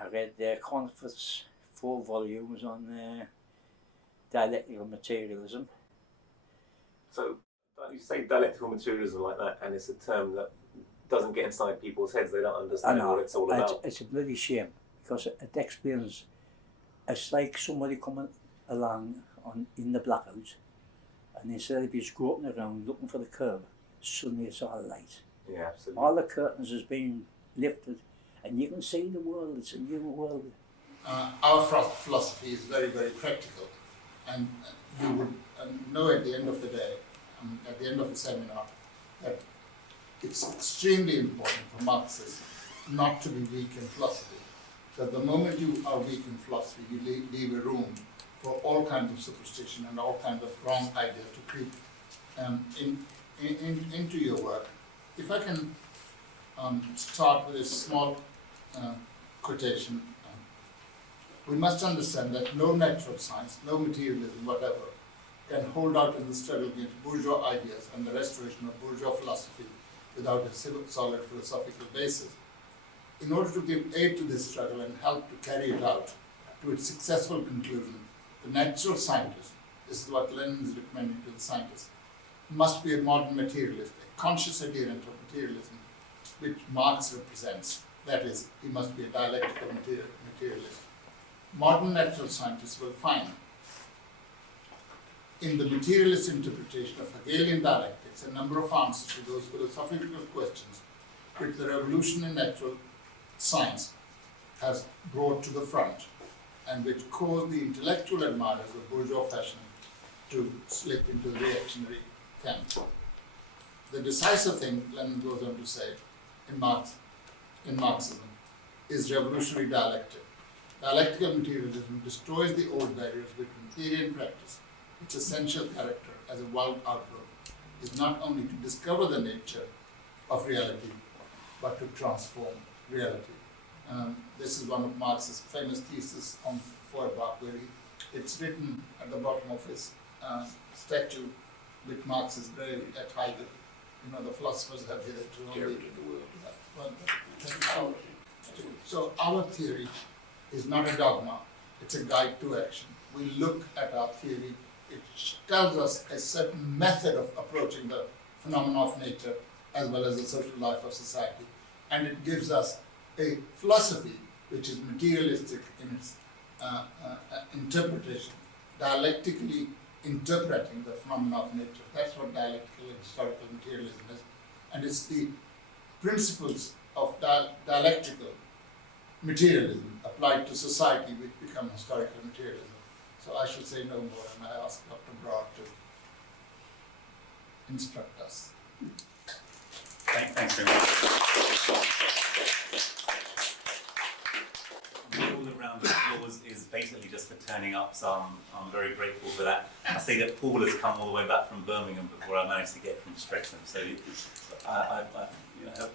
I read Confort's 4 volumes on Dialectical Materialism. So you say dialectical materialism like that, and it's a term that doesn't get inside people's heads. They don't understand what it's all about. It's a bloody shame, because it explains. It's like somebody coming along in the blackout, and instead of just groping around looking for the curb, suddenly it's all light. Yeah, absolutely. All the curtains has been lifted, and you can see the world. It's a new world. Our philosophy is very, very practical, and you would know at the end of the day, at the end of the seminar, that it's extremely important for Marxists not to be weak in philosophy. That the moment you are weak in philosophy, you leave a room for all kinds of superstition and all kinds of wrong ideas to creep into your work. If I can start with a small quotation. We must understand that no natural science, no materialism, whatever, can hold out in the struggle against bourgeois ideas and the restoration of bourgeois philosophy without a solid philosophical basis. In order to give aid to this struggle and help to carry it out to its successful conclusion, the natural scientist, this is what Lenin is recommending to the scientists, must be a modern materialist, a conscious adherent of materialism, which Marx represents. That is, he must be a dialectical materialist. Modern natural scientists will find in the materialist interpretation of Hegelian dialectics a number of answers to those philosophical questions which the revolution in natural science has brought to the front and which caused the intellectual admirers of bourgeois fashion to slip into the reactionary camp. The decisive thing, Lenin goes on to say, in Marxism, is revolutionary dialectic. Dialectical materialism destroys the old barriers between theory and practice. Its essential character as a world outlook is not only to discover the nature of reality, but to transform reality. This is one of Marx's famous theses on Feuerbach, where it's written at the bottom of his statue, which Marx is buried at Heidegger. You know, the philosophers have hitherto only So our theory is not a dogma, it's a guide to action. We look at our theory, it tells us a certain method of approaching the phenomena of nature as well as the social life of society. And it gives us a philosophy which is materialistic in its interpretation, dialectically interpreting the phenomena of nature. That's what dialectical and historical materialism is. And it's the principles of dialectical materialism applied to society which become historical materialism. So I should say no more, and I ask Dr. Brar to instruct us. Thanks very much. All around the applause is basically just for turning up, so I'm very grateful for that. I see that Paul has come all the way back from Birmingham before I managed to get from Streatham, so I hope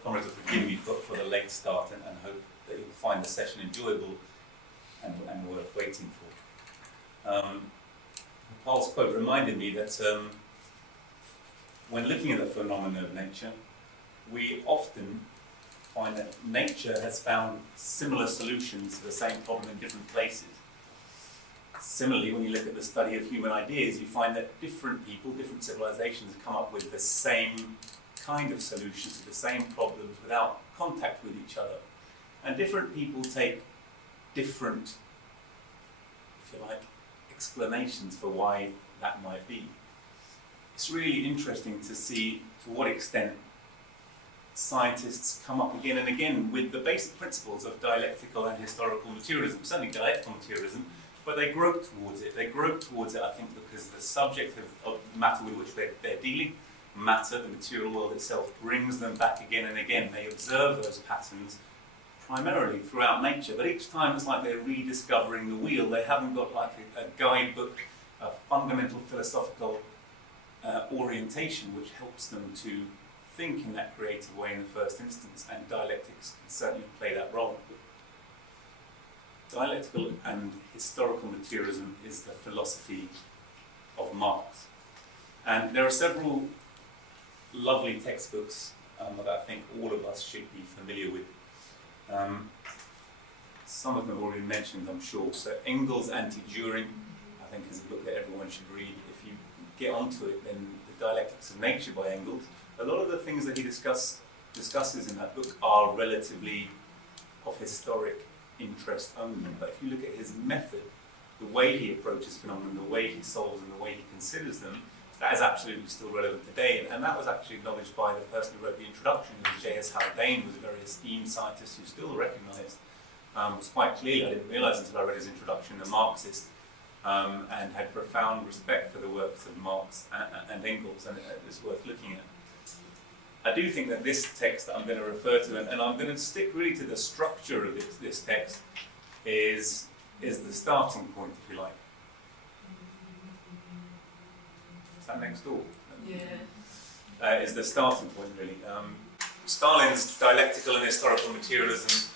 comrades will forgive me for the late start and hope that you'll find the session enjoyable and worth waiting for. Paul's quote reminded me that when looking at the phenomena of nature, we often find that nature has found similar solutions to the same problem in different places. Similarly, when you look at the study of human ideas, you find that different people, different civilizations come up with the same kind of solutions to the same problems without contact with each other. And different people take different, if you like, explanations for why that might be. It's really interesting to see to what extent scientists come up again and again with the basic principles of dialectical and historical materialism, certainly dialectical materialism, but they grope towards it. They grope towards it, I think, because the subject of the matter with which they're dealing, matter, the material world itself, brings them back again and again. They observe those patterns primarily throughout nature, but each time it's like they're rediscovering the wheel. They haven't got like a guidebook, a fundamental philosophical orientation which helps them to think in that creative way in the first instance, and dialectics can certainly play that role. Dialectical and historical materialism is the philosophy of Marx. And there are several lovely textbooks that I think all of us should be familiar with. some of them have already been mentioned, I'm sure. So Engels' Anti-Düring, I think, is a book that everyone should read. If you get onto it, then the Dialectics of Nature by Engels, a lot of the things that he discusses in that book are relatively of historic interest only. But if you look at his method, the way he approaches phenomena, the way he solves them, the way he considers them, that is absolutely still relevant today. And that was actually acknowledged by the person who wrote the introduction, who was J.S. Haldane, who was a very esteemed scientist who still recognised, was quite clearly, I didn't realise until I read his introduction, a Marxist, and had profound respect for the works of Marx and Engels, and it's worth looking at. I do think that this text that I'm going to refer to, and I'm going to stick really to the structure of this text, is the starting point, if you like. Is that next door? Yeah. Is the starting point, really. Stalin's Dialectical and Historical Materialism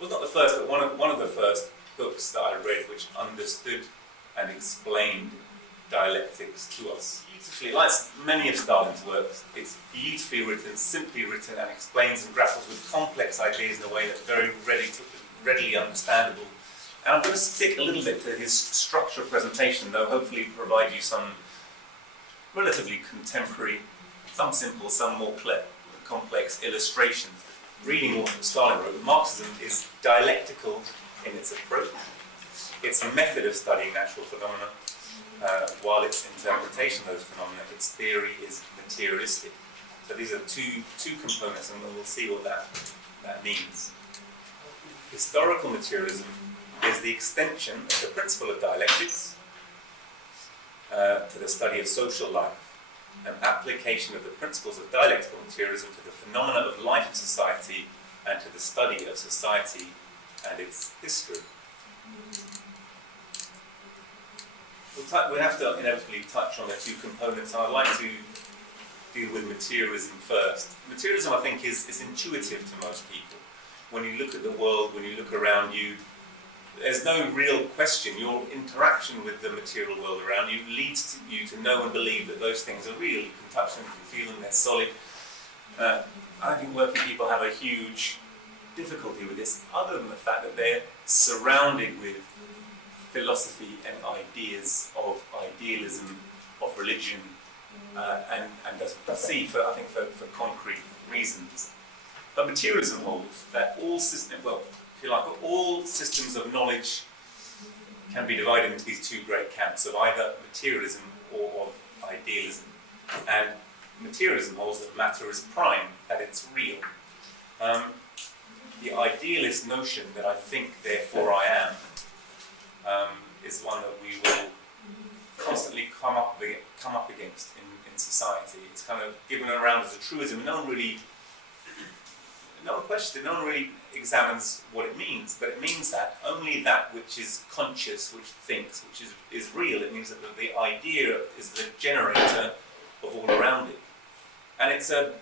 was not the first, but one of the first books that I read which understood and explained dialectics to us beautifully. Like many of Stalin's works, it's beautifully written, simply written, and explains and grapples with complex ideas in a way that's very readily understandable. And I'm going to stick a little bit to his structure of presentation, though hopefully provide you some relatively contemporary, some simple, some more complex illustrations. Reading what Stalin wrote, Marxism is dialectical in its approach. It's a method of studying natural phenomena, while its interpretation of those phenomena, its theory, is materialistic. So these are two components, and we'll see what that means. Historical materialism is the extension of the principle of dialectics to the study of social life, an application of the principles of dialectical materialism to the phenomena of life in society and to the study of society and its history. We'll have to inevitably touch on the two components, and I'd like to deal with materialism first. Materialism, I think, is intuitive to most people. When you look at the world, when you look around you, there's no real question. Your interaction with the material world around you leads you to know and believe that those things are real. You can touch them, you can feel them, they're solid. I think working people have a huge difficulty with this, other than the fact that they're surrounded with philosophy and ideas of idealism, of religion, and as we can see, for concrete reasons. But materialism holds that all systems, well, if you like, all systems of knowledge can be divided into these two great camps of either materialism or of idealism. And materialism holds that matter is prime, that it's real. The idealist notion that I think, therefore I am, is one that we will constantly come up against in society. It's kind of given around as a truism. No one questions it, no one really examines what it means, but it means that only that which is conscious, which thinks, which is real. It means that the idea is the generator of all around it. And it's a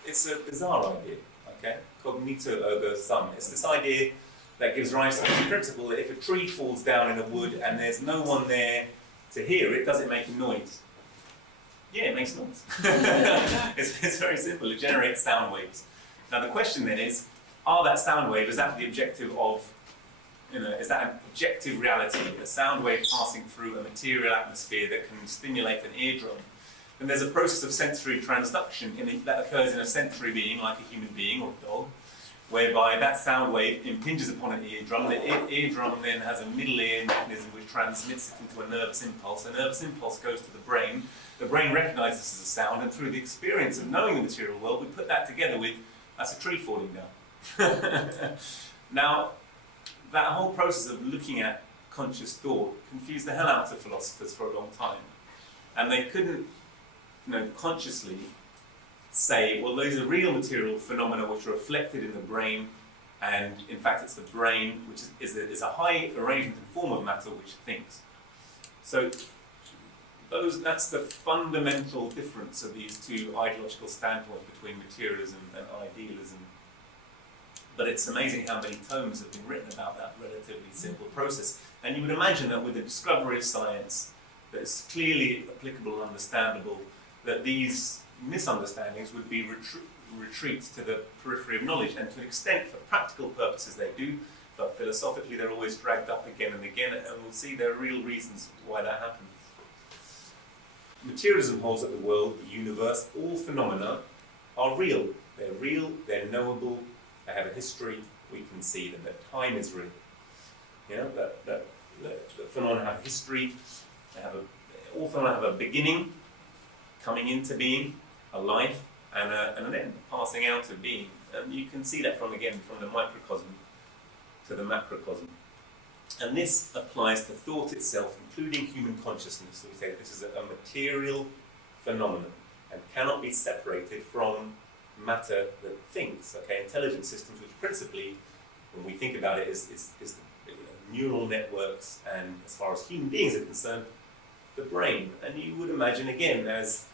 bizarre idea, okay? Cognito ergo sum. It's this idea that gives rise to the principle that if a tree falls down in a wood and there's no one there to hear it, does it make a noise? Yeah, it makes noise. It's very simple. It generates sound waves. Now the question then is that sound wave, is that the objective of, is that an objective reality, a sound wave passing through a material atmosphere that can stimulate an eardrum? And there's a process of sensory transduction that occurs in a sensory being, like a human being or a dog, whereby that sound wave impinges upon an eardrum. The eardrum then has a middle ear mechanism which transmits it into a nervous impulse. A nervous impulse goes to the brain. The brain recognizes this as a sound, and through the experience of knowing the material world, we put that together with, that's a tree falling down. Now, that whole process of looking at conscious thought confused the hell out of philosophers for a long time. And they couldn't, consciously say, well, these are real material phenomena which are reflected in the brain, and in fact it's the brain which is a high arrangement and form of matter which thinks. So that's the fundamental difference of these two ideological standpoints between materialism and idealism. But it's amazing how many tomes have been written about that relatively simple process. And you would imagine that with the discovery of science that's clearly applicable and understandable, that these misunderstandings would be retreats to the periphery of knowledge, and to an extent, for practical purposes they do. but philosophically they're always dragged up again and again, and we'll see there are real reasons why that happens. Materialism holds that the world, the universe, all phenomena are real. They're knowable, they have a history, we can see them, that time is real. You know, that phenomena have a history, all phenomena have a beginning, coming into being, a life, and an end, passing out of being. And you can see that from the microcosm to the macrocosm. And this applies to thought itself, including human consciousness. So we say this is a material phenomenon and cannot be separated from matter that thinks. Okay, intelligent systems, which principally, when we think about it, is neural networks, and as far as human beings are concerned, the brain. And you would imagine, again, as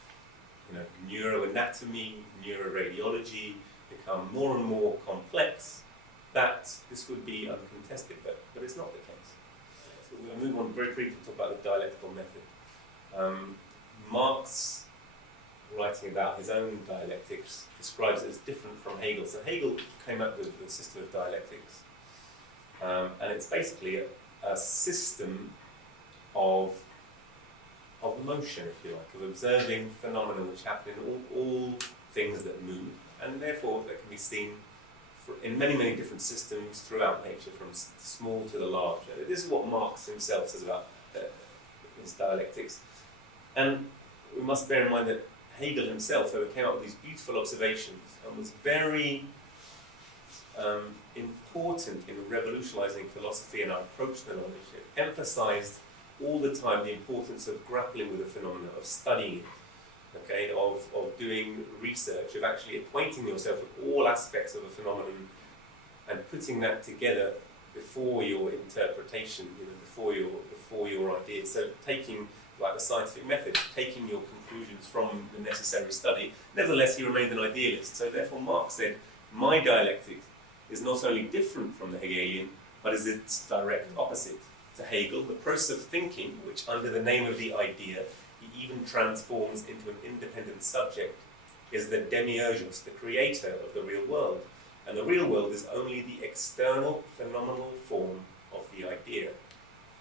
neuroanatomy, neuroradiology become more and more complex, that this would be uncontested, but it's not the case. So we'll move on very briefly to talk about the dialectical method. Marx, writing about his own dialectics, describes it as different from Hegel. So Hegel came up with the system of dialectics, and it's basically a system of motion, if you like, of observing phenomena which happen in all things that move, and therefore that can be seen in many, many different systems throughout nature, from small to the large. This is what Marx himself says about his dialectics. And we must bear in mind that Hegel himself, who came up with these beautiful observations and was very important in revolutionizing philosophy and our approach to knowledge, emphasized all the time the importance of grappling with a phenomenon, of studying it, okay, of doing research, of actually acquainting yourself with all aspects of a phenomenon and putting that together before your interpretation, before your ideas. So taking, like the scientific method, taking your conclusions from the necessary study. Nevertheless, he remained an idealist. So therefore Marx said, my dialectic is not only different from the Hegelian, but is its direct opposite. To Hegel, the process of thinking, which under the name of the idea, he even transforms into an independent subject, is the demiurgos, the creator of the real world. And the real world is only the external, phenomenal form of the idea.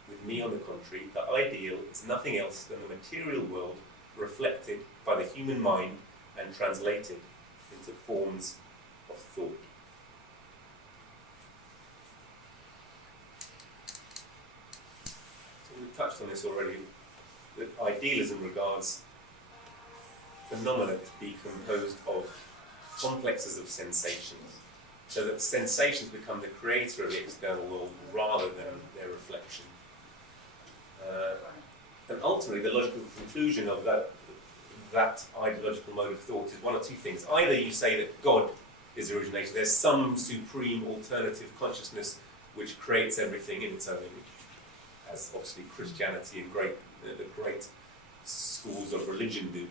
With me, on the contrary, the ideal is nothing else than the material world reflected by the human mind and translated into forms of thought. So we've touched on this already, that idealism regards phenomena to be composed of complexes of sensations, so that sensations become the creator of the external world rather than their reflection. And ultimately, the logical conclusion of that ideological mode of thought is one of two things. Either you say that God is the originator, there's some supreme alternative consciousness which creates everything in its own image, as obviously Christianity and the great schools of religion do,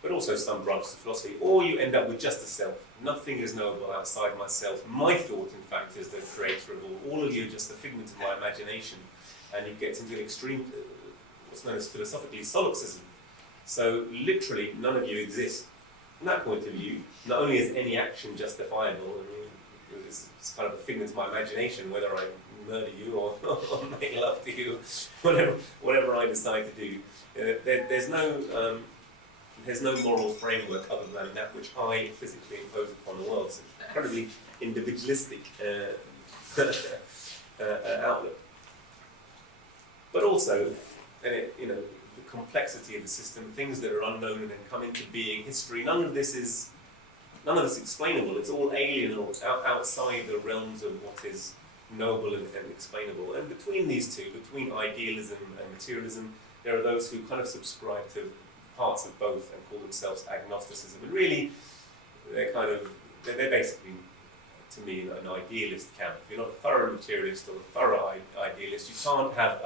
but also some branches of philosophy. Or you end up with just a self. Nothing is knowable outside myself. My thought, in fact, is the creator of all. All of you are just a figment of my imagination. And you get into an extreme, what's known as philosophically solipsism. So literally, none of you exist. From that point of view, not only is any action justifiable, it's kind of a figment of my imagination, whether I murder you or make love to you, whatever I decide to do. There's no moral framework other than that which I physically impose upon the world. It's an incredibly individualistic outlook. But also, the complexity of the system, things that are unknown and then come into being, history. None of this is explainable. It's all alien or outside the realms of what is knowable and explainable. And between these two, between idealism and materialism, there are those who kind of subscribe to parts of both and call themselves agnosticism. And really, they're basically, to me, an idealist camp. If you're not a thorough materialist or a thorough idealist, you can't have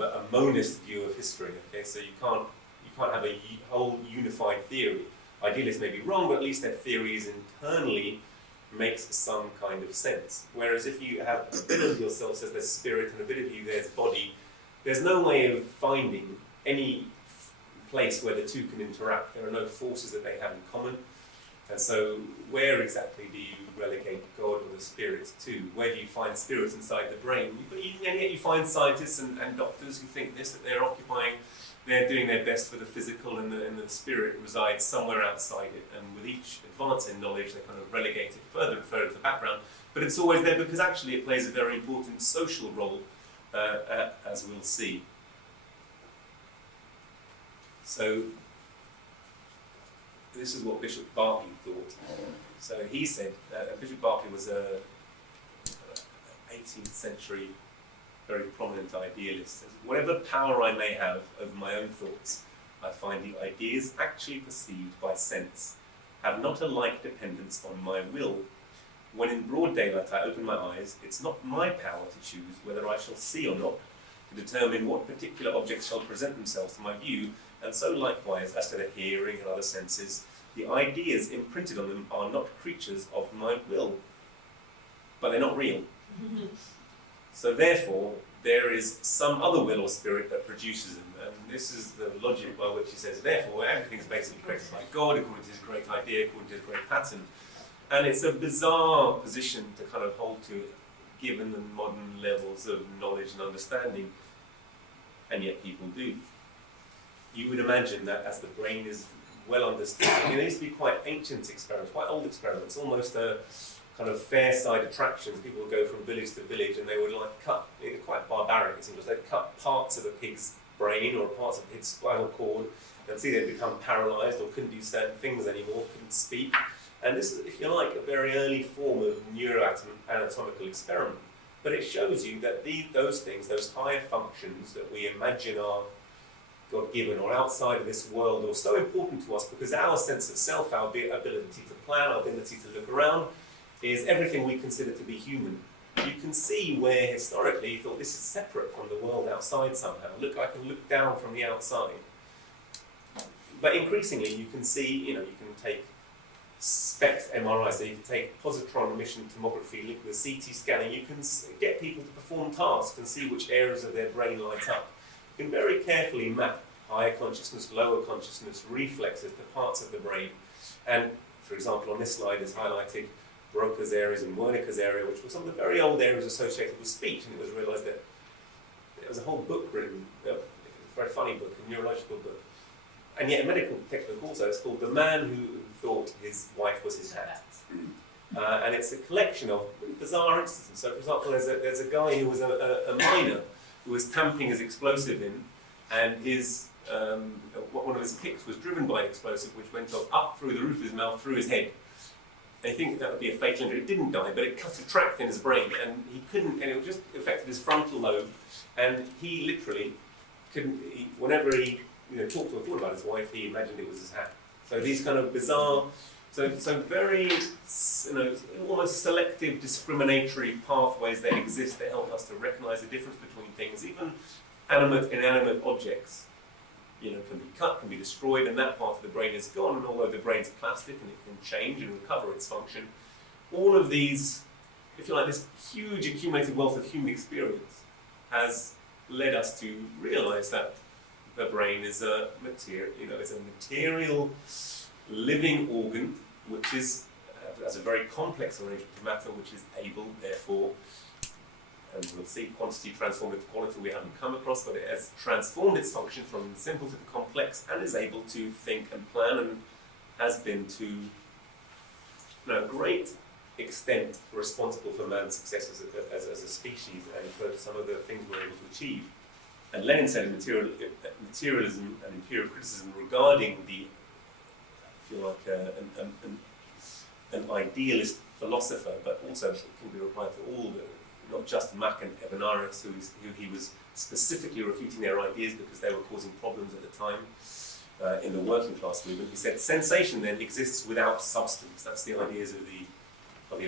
a monist view of history. Okay, so you can't have a whole unified theory. Idealists may be wrong, but at least their theories internally makes some kind of sense. Whereas if you have a bit of yourself says there's spirit and a bit of you there's body, there's no way of finding any place where the two can interact. There are no forces that they have in common. And so where exactly do you relegate God or the spirit to? Where do you find spirits inside the brain? And yet you find scientists and doctors who think this, that they're doing their best for the physical, and the spirit resides somewhere outside it. And with each advance in knowledge, they kind of relegate it further and further to the background. But it's always there because actually it plays a very important social role, as we'll see. So this is what Bishop Berkeley thought. So he said, Bishop Berkeley was a 18th century very prominent idealist. Says, whatever power I may have over my own thoughts, I find the ideas actually perceived by sense have not a like dependence on my will. When in broad daylight I open my eyes, it's not my power to choose whether I shall see or not, to determine what particular objects shall present themselves to my view, and so likewise as to the hearing and other senses, the ideas imprinted on them are not creatures of my will, but they're not real. So therefore, there is some other will or spirit that produces them, and this is the logic by which he says, therefore, everything is basically created by God according to his great idea, according to his great pattern. And it's a bizarre position to kind of hold to, given the modern levels of knowledge and understanding, and yet people do. You would imagine that as the brain is well understood, there used to be quite ancient experiments, quite old experiments, almost a kind of fair side attractions. People would go from village to village and they would like cut, quite barbaric it seems, they'd cut parts of a pig's brain or parts of a pig's spinal cord and see they'd become paralysed or couldn't do certain things anymore, couldn't speak. And this is, if you like, a very early form of neuroanatomical experiment. But it shows you that those things, those higher functions that we imagine are God-given or outside of this world, are so important to us because our sense of self, our ability to plan, our ability to look around, is everything we consider to be human. You can see where historically you thought this is separate from the world outside somehow. Look, I can look down from the outside. But increasingly you can see, you can take SPECT MRI, so you can take positron emission tomography linked with CT scanning, you can get people to perform tasks and see which areas of their brain light up. You can very carefully map higher consciousness, lower consciousness, reflexes to parts of the brain. And for example, on this slide is highlighted Broca's areas and Wernicke's area, which were some of the very old areas associated with speech, and it was realised that there was a whole book written, a very funny book, a neurological book, and yet a medical textbook also. It's called The Man Who Thought His Wife Was His Hat. And it's a collection of bizarre instances. So for example, there's a guy who was a miner who was tamping his explosive in, and his one of his kicks was driven by an explosive which went up through the roof of his mouth, through his head. And you think that would be a fatal injury. It didn't die, but it cut a tract in his brain, and he couldn't, and it just affected his frontal lobe, and he literally couldn't, whenever he talked or thought about his wife, he imagined it was his hat. So these kind of bizarre, so very, almost selective discriminatory pathways that exist that help us to recognise the difference between things. Even animate, inanimate objects, can be cut, can be destroyed, and that part of the brain is gone. And although the brain's plastic and it can change and recover its function, all of these, if you like, this huge accumulated wealth of human experience has led us to realise that the brain is a material living organ, which is has a very complex arrangement of matter, which is able, therefore, and we'll see quantity transformed into quality we haven't come across, but it has transformed its function from the simple to the complex and is able to think and plan, and has been to a great extent responsible for man's success as a species and for some of the things we're able to achieve. And Lenin said in Materialism and Imperial Criticism regarding the, if you like, an idealist philosopher, but also can be applied to all, not just Mach and Avenarius, who he was specifically refuting their ideas because they were causing problems at the time in the working class movement. He said, sensation then exists without substance. That's the ideas of the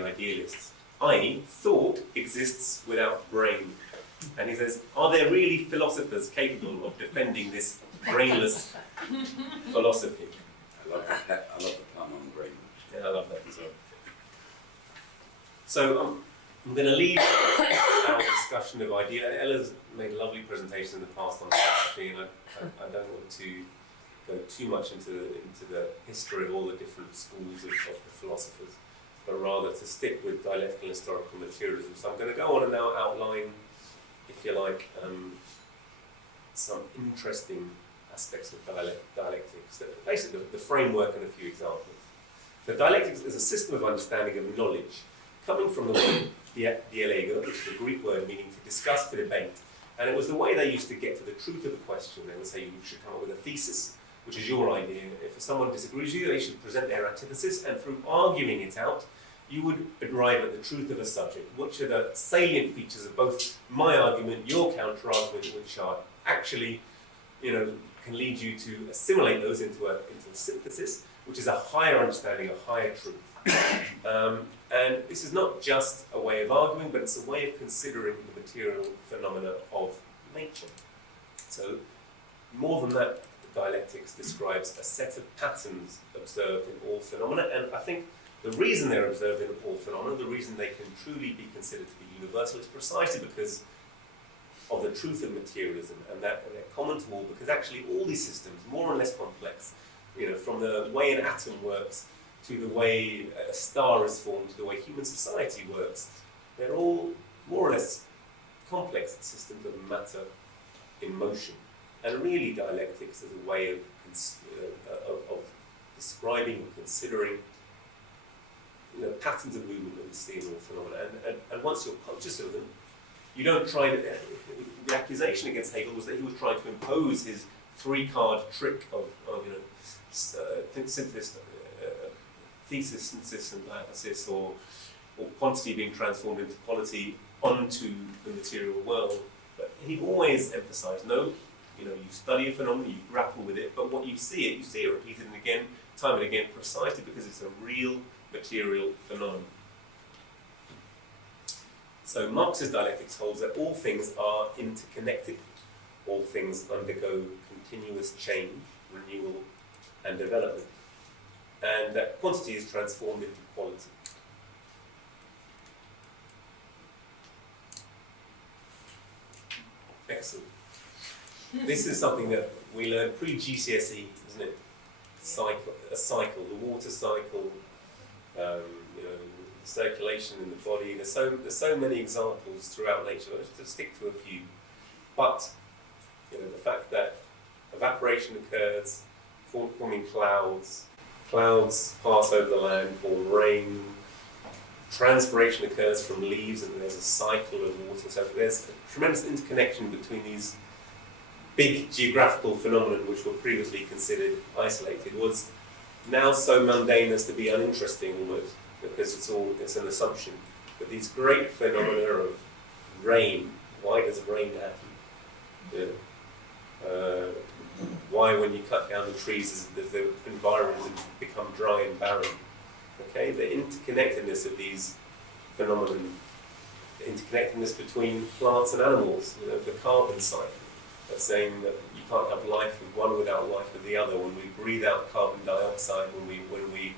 idealists. I.e., thought exists without brain. And he says, are there really philosophers capable of defending this brainless philosophy? I love the pun on brain. Yeah, I love that as well. So I'm going to leave our discussion of ideas. Ella's made a lovely presentation in the past on philosophy, and I don't want to go too much into the history of all the different schools of the philosophers, but rather to stick with dialectical historical materialism. So I'm going to go on and now outline, if you like, some interesting aspects of dialectics, basically the framework and a few examples. The dialectics is a system of understanding of knowledge, coming from the word dialego, which is a Greek word meaning to discuss, to debate. And it was the way they used to get to the truth of a question. They would say you should come up with a thesis, which is your idea. If someone disagrees with you, they should present their antithesis, and through arguing it out, you would arrive at the truth of a subject. Which are the salient features of both my argument, your counter-argument, which are actually, can lead you to assimilate those into a synthesis, which is a higher understanding, a higher truth. And this is not just a way of arguing, but it's a way of considering the material phenomena of nature. So, more than that, dialectics describes a set of patterns observed in all phenomena, and I think the reason they're observed in all phenomena, the reason they can truly be considered to be universal, is precisely because of the truth of materialism, and that they're common to all, because actually all these systems, more or less complex, from the way an atom works to the way a star is formed to the way human society works, they're all more or less complex systems of matter in motion. And really dialectics is a way of describing and considering patterns of movement that we see in all phenomena. And once you're conscious of them, you don't try to... The accusation against Hegel was that he was trying to impose his three-card trick of thesis, synthesis, and diathesis, or quantity being transformed into quality onto the material world. But he always emphasized, no, you study a phenomenon, you grapple with it, but what you see it repeated again, time and again, precisely because it's a real material phenomenon. So Marxist dialectics holds that all things are interconnected, all things undergo continuous change, renewal, and development, and that quantity is transformed into quality. Excellent. This is something that we learned pre-GCSE, isn't it? A cycle, the water cycle, circulation in the body. There's so many examples throughout nature. Let's just stick to a few. But the fact that evaporation occurs, forming clouds pass over the land, form rain, transpiration occurs from leaves, and there's a cycle of water. So there's a tremendous interconnection between these big geographical phenomena, which were previously considered isolated, was now so mundane as to be uninteresting almost, because it's an assumption. But these great phenomena of rain, why does rain happen? Why, when you cut down the trees, does the environment become dry and barren? Okay, the interconnectedness of these phenomena, the interconnectedness between plants and animals, the carbon cycle. That's saying that you can't have life with one without life with the other. When we breathe out carbon dioxide, when we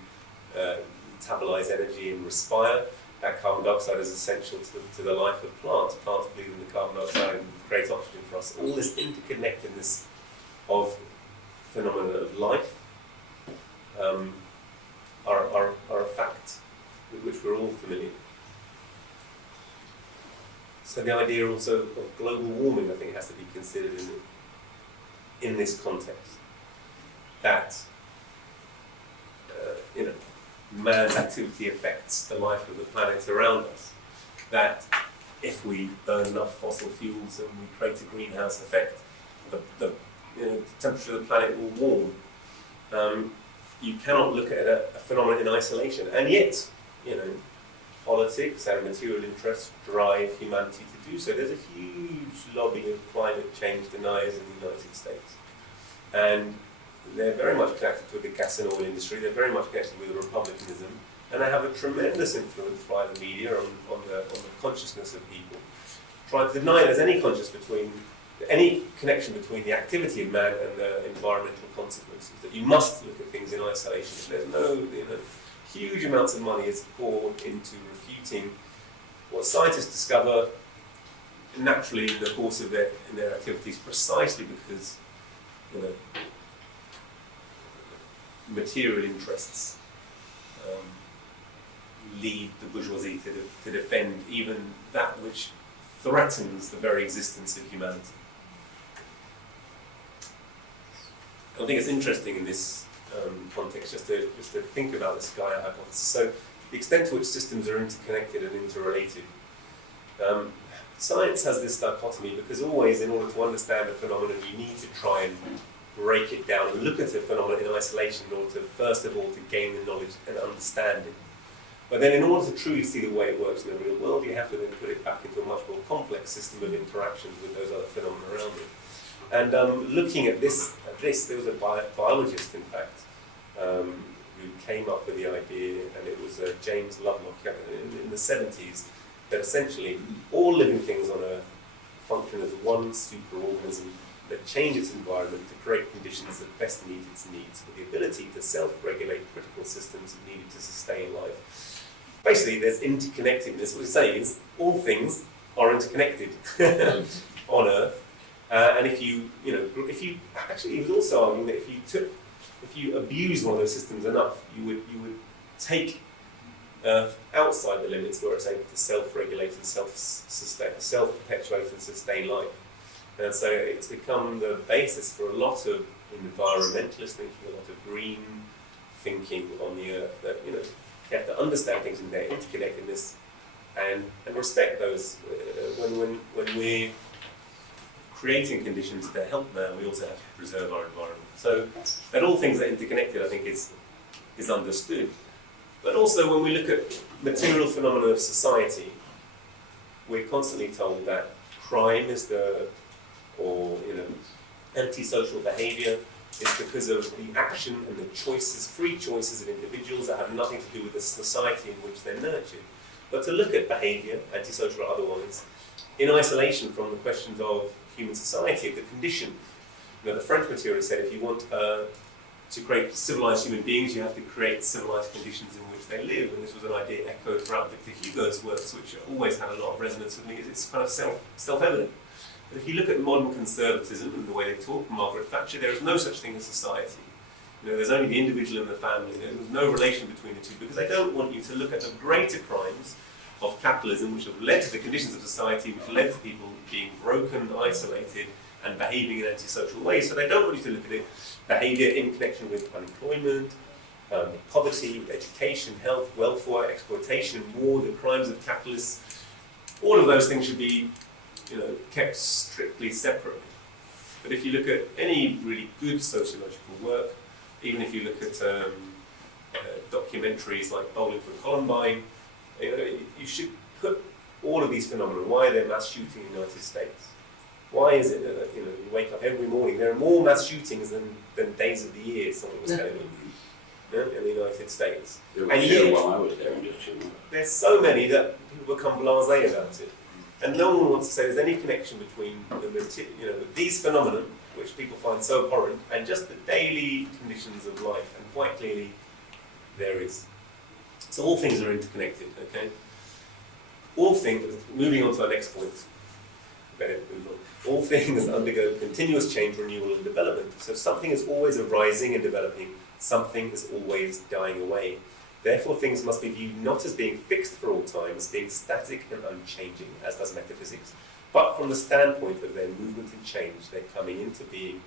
metabolize energy and respire, that carbon dioxide is essential to the life of plants. Plants breathe in the carbon dioxide and create oxygen for us. All this interconnectedness of phenomena of life are a fact with which we're all familiar. So the idea also of global warming, I think, has to be considered in this context. That man's activity affects the life of the planet around us. That if we burn enough fossil fuels and we create a greenhouse effect, the temperature of the planet will warm. You cannot look at a phenomenon in isolation, and yet, politics and material interests drive humanity to do so. There's a huge lobby of climate change deniers in the United States, and they're very much connected with the gas and oil industry. They're very much connected with republicanism, and they have a tremendous influence by the media on the consciousness of people. Trying to deny there's any connection between the activity of man and the environmental consequences. That you must look at things in isolation. There's no, huge amounts of money is poured into refuting what scientists discover naturally in the course of their activities, precisely because material interests lead the bourgeoisie to defend even that which threatens the very existence of humanity. I think it's interesting in this context just to think about this Gaia hypothesis. So the extent to which systems are interconnected and interrelated. Science has this dichotomy because always, in order to understand a phenomenon, you need to try and break it down and look at a phenomenon in isolation in order to, first of all, to gain the knowledge and understand it. But then in order to truly see the way it works in the real world, you have to then put it back into a much more complex system of interactions with those other phenomena around it. And looking at this, there was a biologist, in fact, who came up with the idea, and it was James Lovelock in the 70s, that essentially all living things on Earth function as one superorganism that change its environment to create conditions that best meet its needs, with the ability to self-regulate critical systems needed to sustain life. Basically, there's interconnectedness. What it's saying is all things are interconnected on Earth. And if you actually, he was also arguing that if you abuse one of those systems enough, you would take Earth outside the limits where it's able to self-regulate and self-perpetuate and sustain life. And so it's become the basis for a lot of environmentalist thinking, a lot of green thinking on the Earth. That you have to understand things in their interconnectedness and respect those. When we're creating conditions to help man, we also have to preserve our environment. So that all things are interconnected, I think, is understood. But also when we look at material phenomena of society, we're constantly told that crime is antisocial behaviour is because of the action and the choices, free choices of individuals that have nothing to do with the society in which they're nurtured. But to look at behaviour, antisocial or otherwise, in isolation from the questions of human society, of the condition. The French materialist said if you want to create civilized human beings, you have to create civilized conditions in which they live. And this was an idea echoed throughout Victor Hugo's works, which always had a lot of resonance with me. It's kind of self-evident. But if you look at modern conservatism and the way they talk, Margaret Thatcher, there is no such thing as society. There's only the individual and the family. There's no relation between the two because they don't want you to look at the greater crimes of capitalism, which have led to the conditions of society, which led to people being broken, isolated, and behaving in antisocial ways. So they don't want you to look at it, behaviour in connection with unemployment, poverty, education, health, welfare, exploitation, war, the crimes of capitalists. All of those things should be kept strictly separate. But if you look at any really good sociological work, even if you look at documentaries like Bowling for Columbine, you should put all of these phenomena, why they're mass shooting in the United States. Why is it that you wake up every morning, there are more mass shootings than days of the year, someone was telling me, in the United States. And yet, while I was there, there's so many that people become blasé about it. And no one wants to say there's any connection between these phenomena, which people find so abhorrent, and just the daily conditions of life. And quite clearly, there is. So all things are interconnected, okay? All things, moving on to our next point, better move on. All things undergo continuous change, renewal, and development. So something is always arising and developing, something is always dying away. Therefore, things must be viewed not as being fixed for all time, as being static and unchanging, as does metaphysics, but from the standpoint of their movement and change, they're coming into being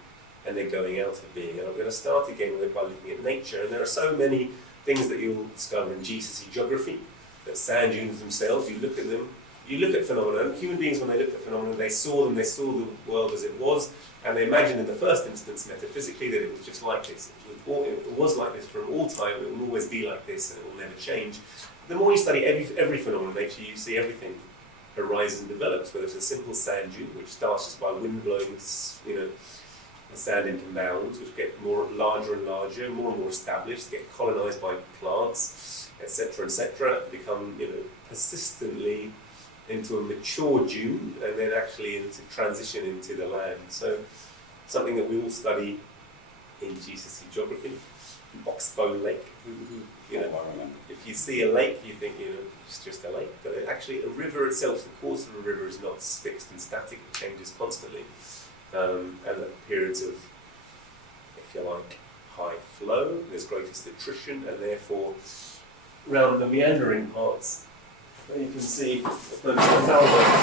and they're going out of being. And I'm going to start again by looking at nature. And there are so many things that you'll discover in GCSE geography, that sand dunes themselves, you look at them, you look at phenomena. Human beings, when they looked at phenomena, they saw the world as it was, and they imagined in the first instance, metaphysically, that it was just like this. It was like this from all time, it will always be like this, and it will never change. The more you study every phenomenon in nature, you see everything arises and develops, whether it's a simple sand dune, which starts just by wind blowing, the sand into mounds, which get larger and larger, more and more established, get colonized by plants, etc., become persistently into a mature dune, and then actually into transition into the land. So something that we all study in GCSE geography, Oxbow Lake. If you see a lake, you think it's just a lake, but actually a river itself, the course of a river is not fixed and static; it changes constantly, and at periods of, if you like, high flow, there's greatest attrition, and therefore around the meandering parts, you can see so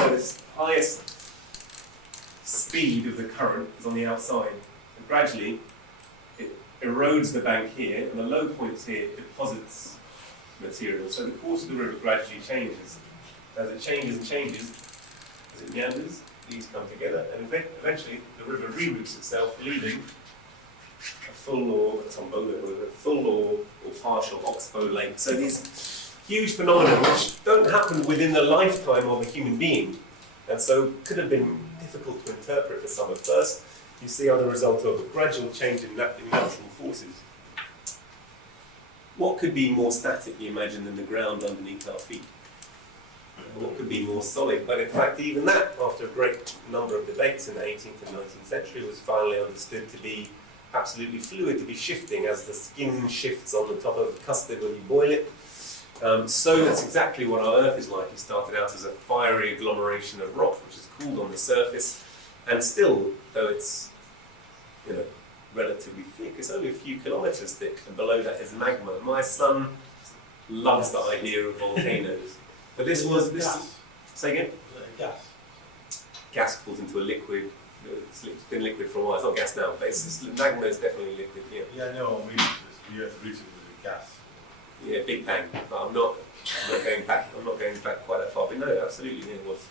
this highest speed of the current is on the outside, and gradually it erodes the bank here, and the low points here deposits material. So the course of the river gradually changes. As it changes and changes, as it meanders, these come together, and eventually the river reroutes itself, leaving a full or partial Oxbow Lake. So these huge phenomena which don't happen within the lifetime of a human being, and so could have been difficult to interpret for some at first, you see are the result of a gradual change in natural forces. What could be more static, you imagine, than the ground underneath our feet? What could be more solid? But in fact, even that, after a great number of debates in the 18th and 19th century, was finally understood to be absolutely fluid, to be shifting as the skin shifts on the top of custard when you boil it. So that's exactly what our Earth is like. It started out as a fiery agglomeration of rock, which is cooled on the surface, and still, though it's relatively thick, it's only a few kilometers thick, and below that is magma. My son loves the idea of volcanoes. But this say again? Gas. Gas falls into a liquid. It's been liquid for a while. It's not gas now, but magma is definitely liquid. Yeah. Yeah, no, the Earth rooted with gas. Yeah, Big Bang. But I'm not going back. I'm not going back quite that far. But no, absolutely, it was.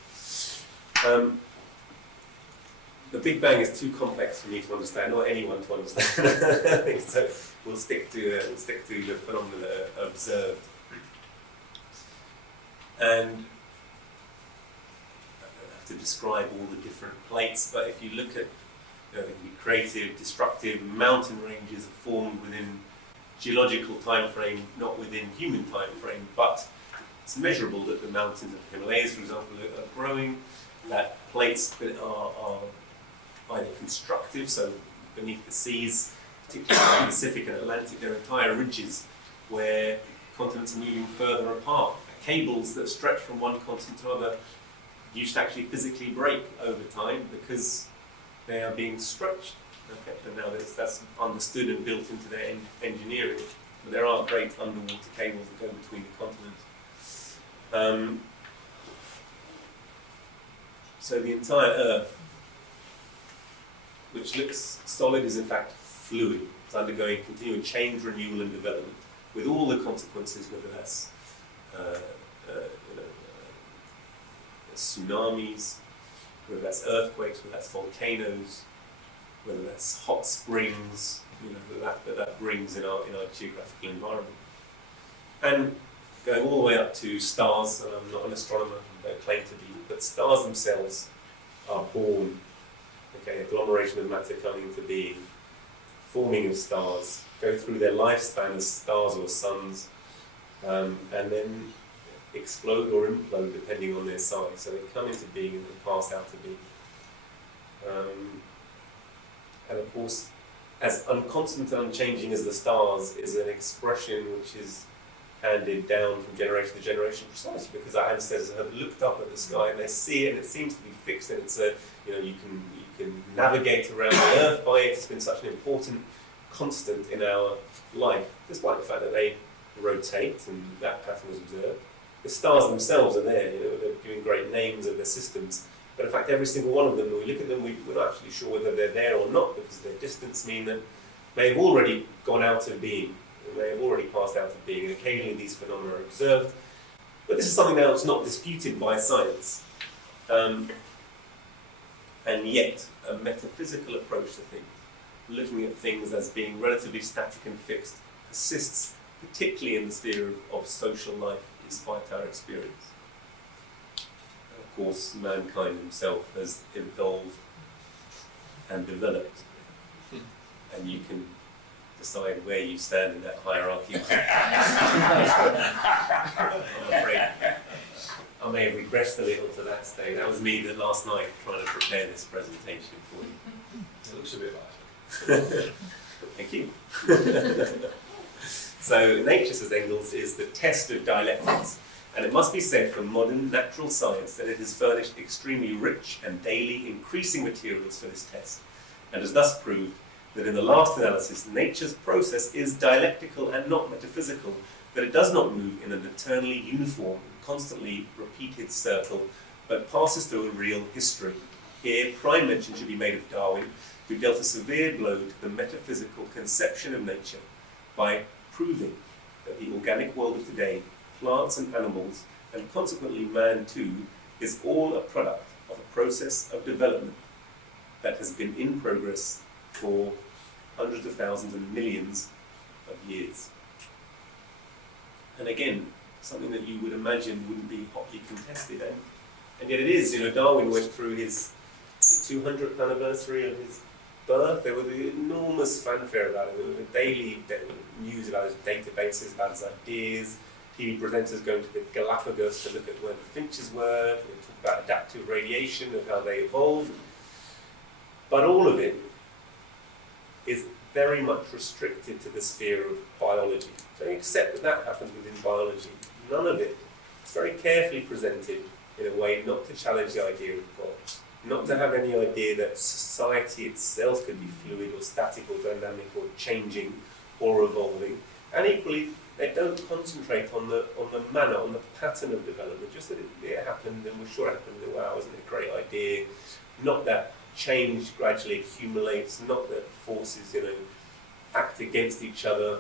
The Big Bang is too complex for me to understand, or anyone to understand. So we'll stick to the phenomena observed. And I don't have to describe all the different plates, but if you look at they can be creative, destructive, mountain ranges are formed within geological time frame, not within human time frame, but it's measurable that the mountains of the Himalayas, for example, are growing, that plates that are either constructive, so beneath the seas, particularly in the Pacific and Atlantic, there are entire ridges where continents are moving further apart. Cables that stretch from one continent to another used to actually physically break over time because they are being stretched. Okay, and now that's understood and built into their engineering. But there are great underwater cables that go between the continents. So the entire Earth, which looks solid, is in fact fluid. It's undergoing continual change, renewal, and development, with all the consequences, whether that's tsunamis, whether that's earthquakes, whether that's volcanoes, whether that's hot springs, that brings in our geographical environment, and going all the way up to stars. And I'm not an astronomer, I don't claim to be, but stars themselves are born. Okay, agglomeration of matter coming into being, forming of stars, go through their lifespan as stars or suns, and then explode or implode depending on their size. So they come into being and then pass out to being. And of course, as unconstant and unchanging as the stars is an expression which is handed down from generation to generation precisely because our ancestors have looked up at the sky and they see it and it seems to be fixed, and it's you can navigate around the Earth by it. It's been such an important constant in our life, despite the fact that they rotate and that pattern is observed. The stars themselves are there, they're giving great names of their systems, but in fact every single one of them, when we look at them, we're not actually sure whether they're there or not, because their distance mean that they have already gone out of being, and they have already passed out of being, and occasionally these phenomena are observed. But this is something now that's not disputed by science. And yet, a metaphysical approach to things, looking at things as being relatively static and fixed, persists particularly in the sphere of social life, despite our experience. And of course, mankind himself has evolved and developed, and you can decide where you stand in that hierarchy. I'm afraid I may have regressed a little to that stage. That was me last night trying to prepare this presentation for you. It looks a bit like it. Thank you. So nature, says Engels, is the test of dialectics, and it must be said for modern natural science that it has furnished extremely rich and daily increasing materials for this test, and has thus proved that in the last analysis, nature's process is dialectical and not metaphysical, that it does not move in an eternally uniform, constantly repeated circle, but passes through a real history. Here, prime mention should be made of Darwin, who dealt a severe blow to the metaphysical conception of nature by proving that the organic world of today, plants and animals, and consequently man too, is all a product of a process of development that has been in progress for hundreds of thousands and millions of years. And again, something that you would imagine wouldn't be hotly contested, and yet it is. You know, Darwin went through his 200th anniversary of his birth. There was enormous fanfare about it. There was daily news about his databases, about his ideas. TV presenters going to the Galapagos to look at where the finches were, and talk about adaptive radiation and how they evolved. But all of it is very much restricted to the sphere of biology. So except that that happened within biology, none of it is very carefully presented in a way not to challenge the idea of God, not to have any idea that society itself could be fluid or static or dynamic or changing or evolving. And equally, they don't concentrate on the manner, on the pattern of development, just that it happened and we're sure it happened, and wow, isn't it a great idea? Not that change gradually accumulates, not that forces, act against each other,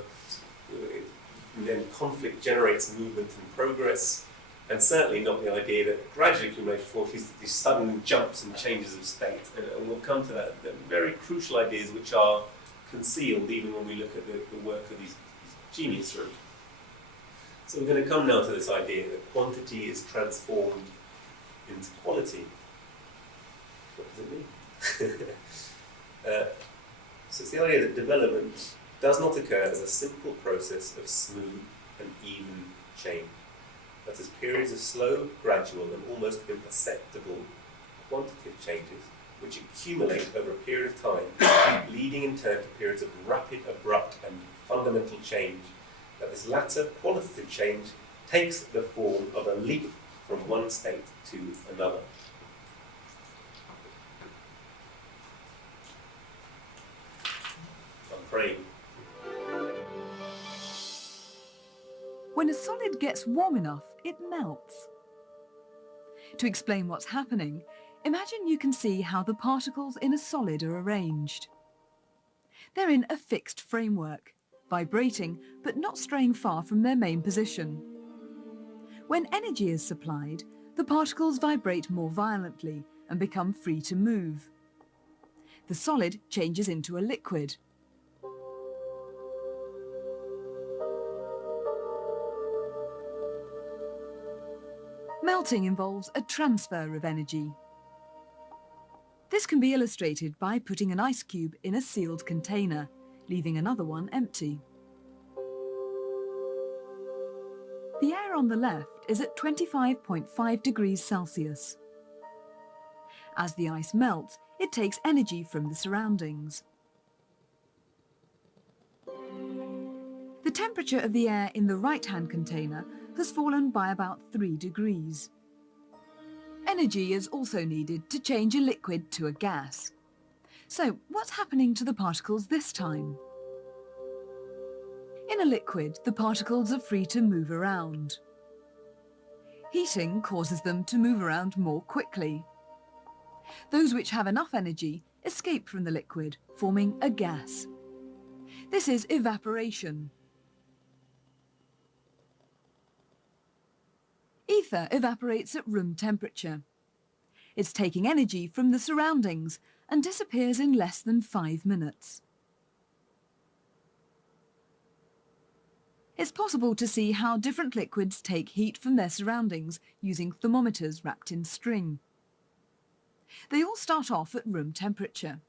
and then conflict generates movement and progress, and certainly not the idea that gradually accumulation forces these sudden jumps and changes of state. And we'll come to that. The very crucial ideas which are concealed even when we look at the work of these genius roots. So we're going to come now to this idea that quantity is transformed into quality. What does it mean? So it's the idea that development does not occur as a simple process of smooth and even change, but as periods of slow, gradual, and almost imperceptible quantitative changes which accumulate over a period of time, leading in turn to periods of rapid, abrupt, and fundamental change, that this latter qualitative change takes the form of a leap from one state to another. I'm praying. When a solid gets warm enough, it melts. To explain what's happening, imagine you can see how the particles in a solid are arranged. They're in a fixed framework, vibrating but not straying far from their main position. When energy is supplied, the particles vibrate more violently and become free to move. The solid changes into a liquid. Melting involves a transfer of energy. This can be illustrated by putting an ice cube in a sealed container, leaving another one empty. The air on the left is at 25.5 degrees Celsius. As the ice melts, it takes energy from the surroundings. The temperature of the air in the right-hand container has fallen by about 3 degrees. Energy is also needed to change a liquid to a gas. So, what's happening to the particles this time? In a liquid, the particles are free to move around. Heating causes them to move around more quickly. Those which have enough energy escape from the liquid, forming a gas. This is evaporation. Ether evaporates at room temperature. It's taking energy from the surroundings and disappears in less than 5 minutes. It's possible to see how different liquids take heat from their surroundings using thermometers wrapped in string. They all start off at room temperature.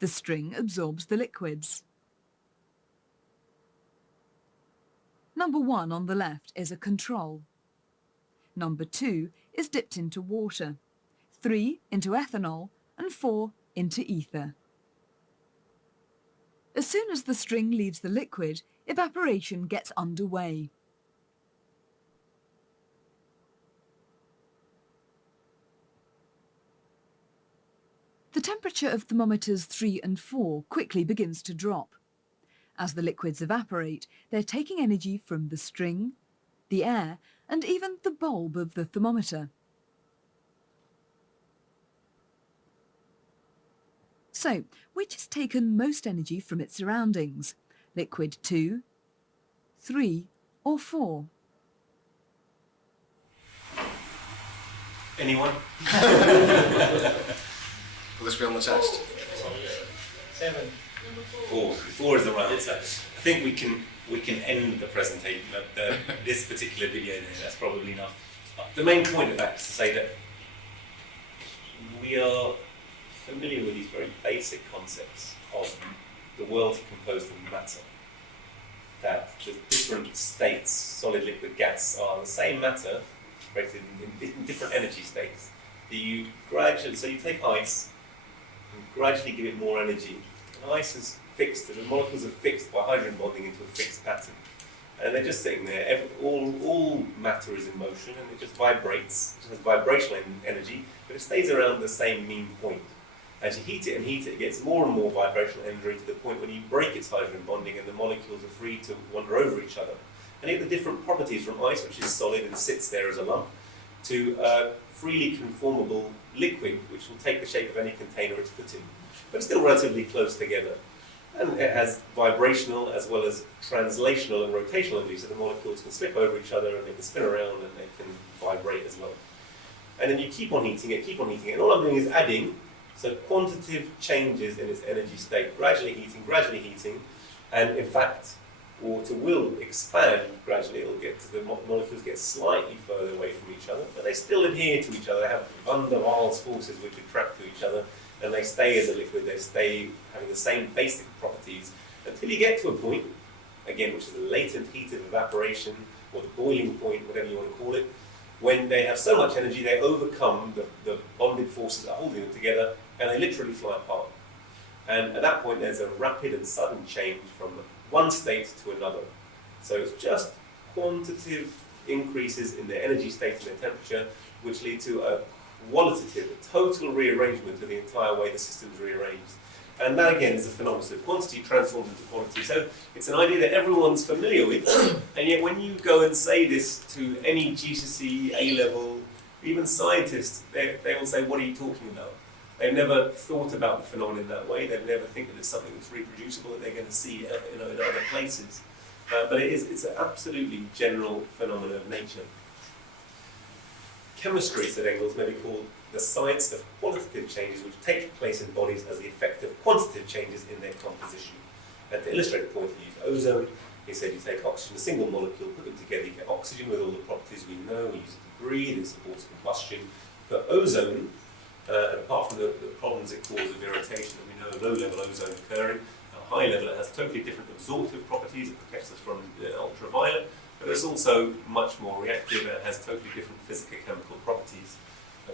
The string absorbs the liquids. Number 1 on the left is a control. Number 2 is dipped into water, 3 into ethanol, and 4 into ether. As soon as the string leaves the liquid, evaporation gets underway. temperature of thermometers 3 and 4 quickly begins to drop. As the liquids evaporate, they're taking energy from the string, the air, and even the bulb of the thermometer. So, which has taken most energy from its surroundings? Liquid 2, 3, or 4? Anyone? Will this be on the test? 7. 4 is the right answer. I think we can end the presentation, this particular video there. That's probably enough. The main point of that is to say that we are familiar with these very basic concepts of the world composed of matter. That the different states, solid, liquid, gas, are the same matter, created in different energy states. So you take ice and gradually give it more energy. And ice is fixed, and the molecules are fixed by hydrogen bonding into a fixed pattern. And they're just sitting there. All matter is in motion, and it just vibrates. It has vibrational energy, but it stays around the same mean point. As you heat it and heat it, it gets more and more vibrational energy to the point when you break its hydrogen bonding and the molecules are free to wander over each other. And you get the different properties from ice, which is solid and sits there as a lump, to freely conformable liquid, which will take the shape of any container it's put in, but it's still relatively close together. And it has vibrational as well as translational and rotational energy, so the molecules can slip over each other and they can spin around and they can vibrate as well. And then you keep on heating it, and all I'm doing is adding, so quantitative changes in its energy state, gradually heating, and in fact, water will expand gradually. It'll get to the molecules get slightly further away from each other, but they still adhere to each other. They have van der Waals forces which attract to each other, and they stay as a liquid. They stay having the same basic properties until you get to a point, again, which is the latent heat of evaporation, or the boiling point, whatever you want to call it, when they have so much energy they overcome the bonded forces that are holding them together, and they literally fly apart. And at that point there's a rapid and sudden change from one state to another. So it's just quantitative increases in their energy state and their temperature, which lead to a qualitative, a total rearrangement of the entire way the system's rearranged. And that again is a phenomenon. So quantity transforms into quality. So it's an idea that everyone's familiar with, and yet when you go and say this to any GCSE, A-level, even scientists, they will say, what are you talking about? They've never thought about the phenomenon in that way. They've never think that it's something that's reproducible that they're going to see in other places. But it's an absolutely general phenomenon of nature. Chemistry, said Engels, may be called the science of qualitative changes which take place in bodies as the effect of quantitative changes in their composition. And to illustrate the point, he used ozone. He said you take oxygen, a single molecule, put them together, you get oxygen with all the properties we know. We use it to breathe, it supports combustion. But ozone, apart from the problems it causes of irritation, and we know low-level ozone occurring, at a high level it has totally different absorptive properties. It protects us from ultraviolet, but it's also much more reactive and it has totally different physicochemical properties.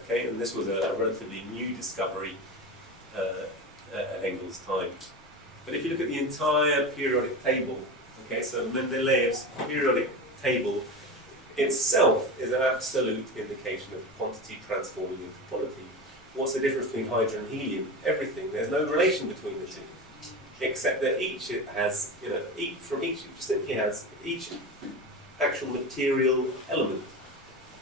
Okay, and this was a relatively new discovery at Engels' time. But if you look at the entire periodic table, okay, so Mendeleev's periodic table itself is an absolute indication of quantity transforming into quality. What's the difference between hydrogen and helium? Everything. There's no relation between the two, except that each has, each simply has each actual material element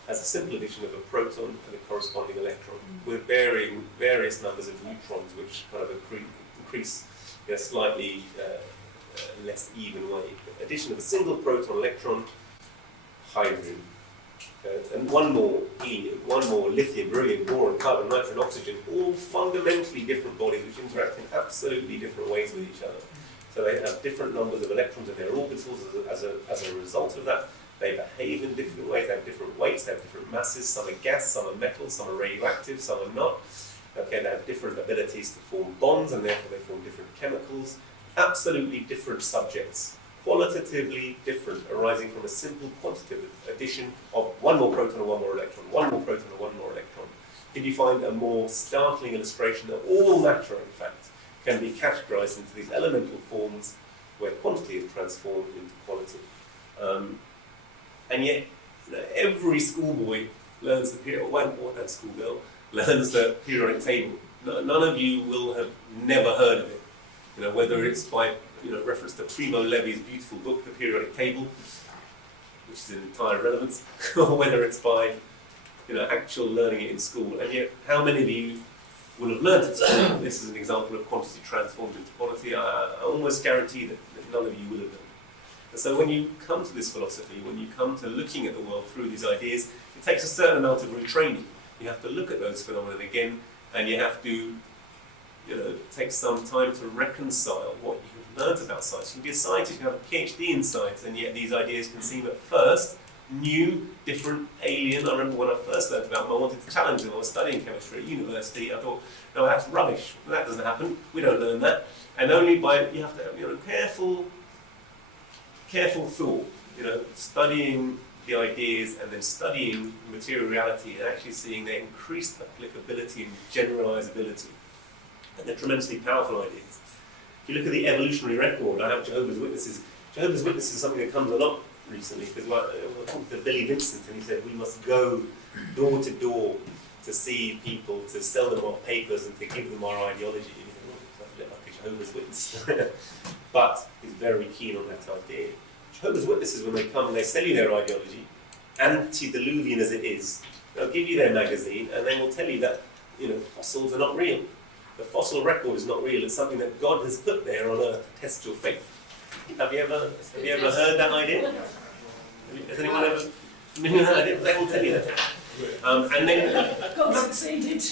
has a simple addition of a proton and a corresponding electron, with various numbers of neutrons, which kind of increase in a slightly less even way. Addition of a single proton, electron, hydrogen. And one more helium, one more lithium, beryllium, boron, carbon, nitrogen, oxygen, all fundamentally different bodies which interact in absolutely different ways with each other. So they have different numbers of electrons in their orbitals as a result of that. They behave in different ways, they have different weights, they have different masses, some are gas, some are metals, some are radioactive, some are not. Okay, they have different abilities to form bonds and therefore they form different chemicals. Absolutely different subjects. Qualitatively different, arising from a simple quantitative addition of one more proton or one more electron, one more proton or one more electron. Did you find a more startling illustration that all matter, in fact, can be categorized into these elemental forms where quantity is transformed into quality? And yet, every schoolboy learns the periodic, schoolgirl learns the periodic table. none of you will have never heard of it. You know, whether it's by reference to Primo Levi's beautiful book, The Periodic Table, which is in entire relevance, or whether it's by actual learning it in school. And yet, how many of you will have learned it? This is an example of quantity transformed into quality. I almost guarantee that none of you will have done. And so when you come to this philosophy, when you come to looking at the world through these ideas, it takes a certain amount of retraining. You have to look at those phenomena again, and you have to take some time to reconcile what you've learned about science. You can be a scientist, you can have a PhD in science, and yet these ideas can seem at first new, different, alien. I remember when I first learned about them, I wanted to challenge them. I was studying chemistry at university. I thought, no, that's rubbish. That doesn't happen. We don't learn that. And only by, you have to have careful thought, studying the ideas and then studying material reality and actually seeing their increased applicability and generalizability. And they're tremendously powerful ideas. If you look at the evolutionary record, I have Jehovah's Witnesses. Jehovah's Witnesses is something that comes a lot recently, because I talked to Billy Vincent and he said we must go door to door to see people, to sell them our papers and to give them our ideology. And he said, well, it's a bit like a Jehovah's Witness. But he's very keen on that idea. Jehovah's Witnesses, when they come and they sell you their ideology, antediluvian as it is, they'll give you their magazine and they will tell you that fossils are not real. The fossil record is not real. It's something that God has put there on earth to test your faith. Have you ever heard that idea? Has anyone ever heard it? They will tell you that. And then God succeeded.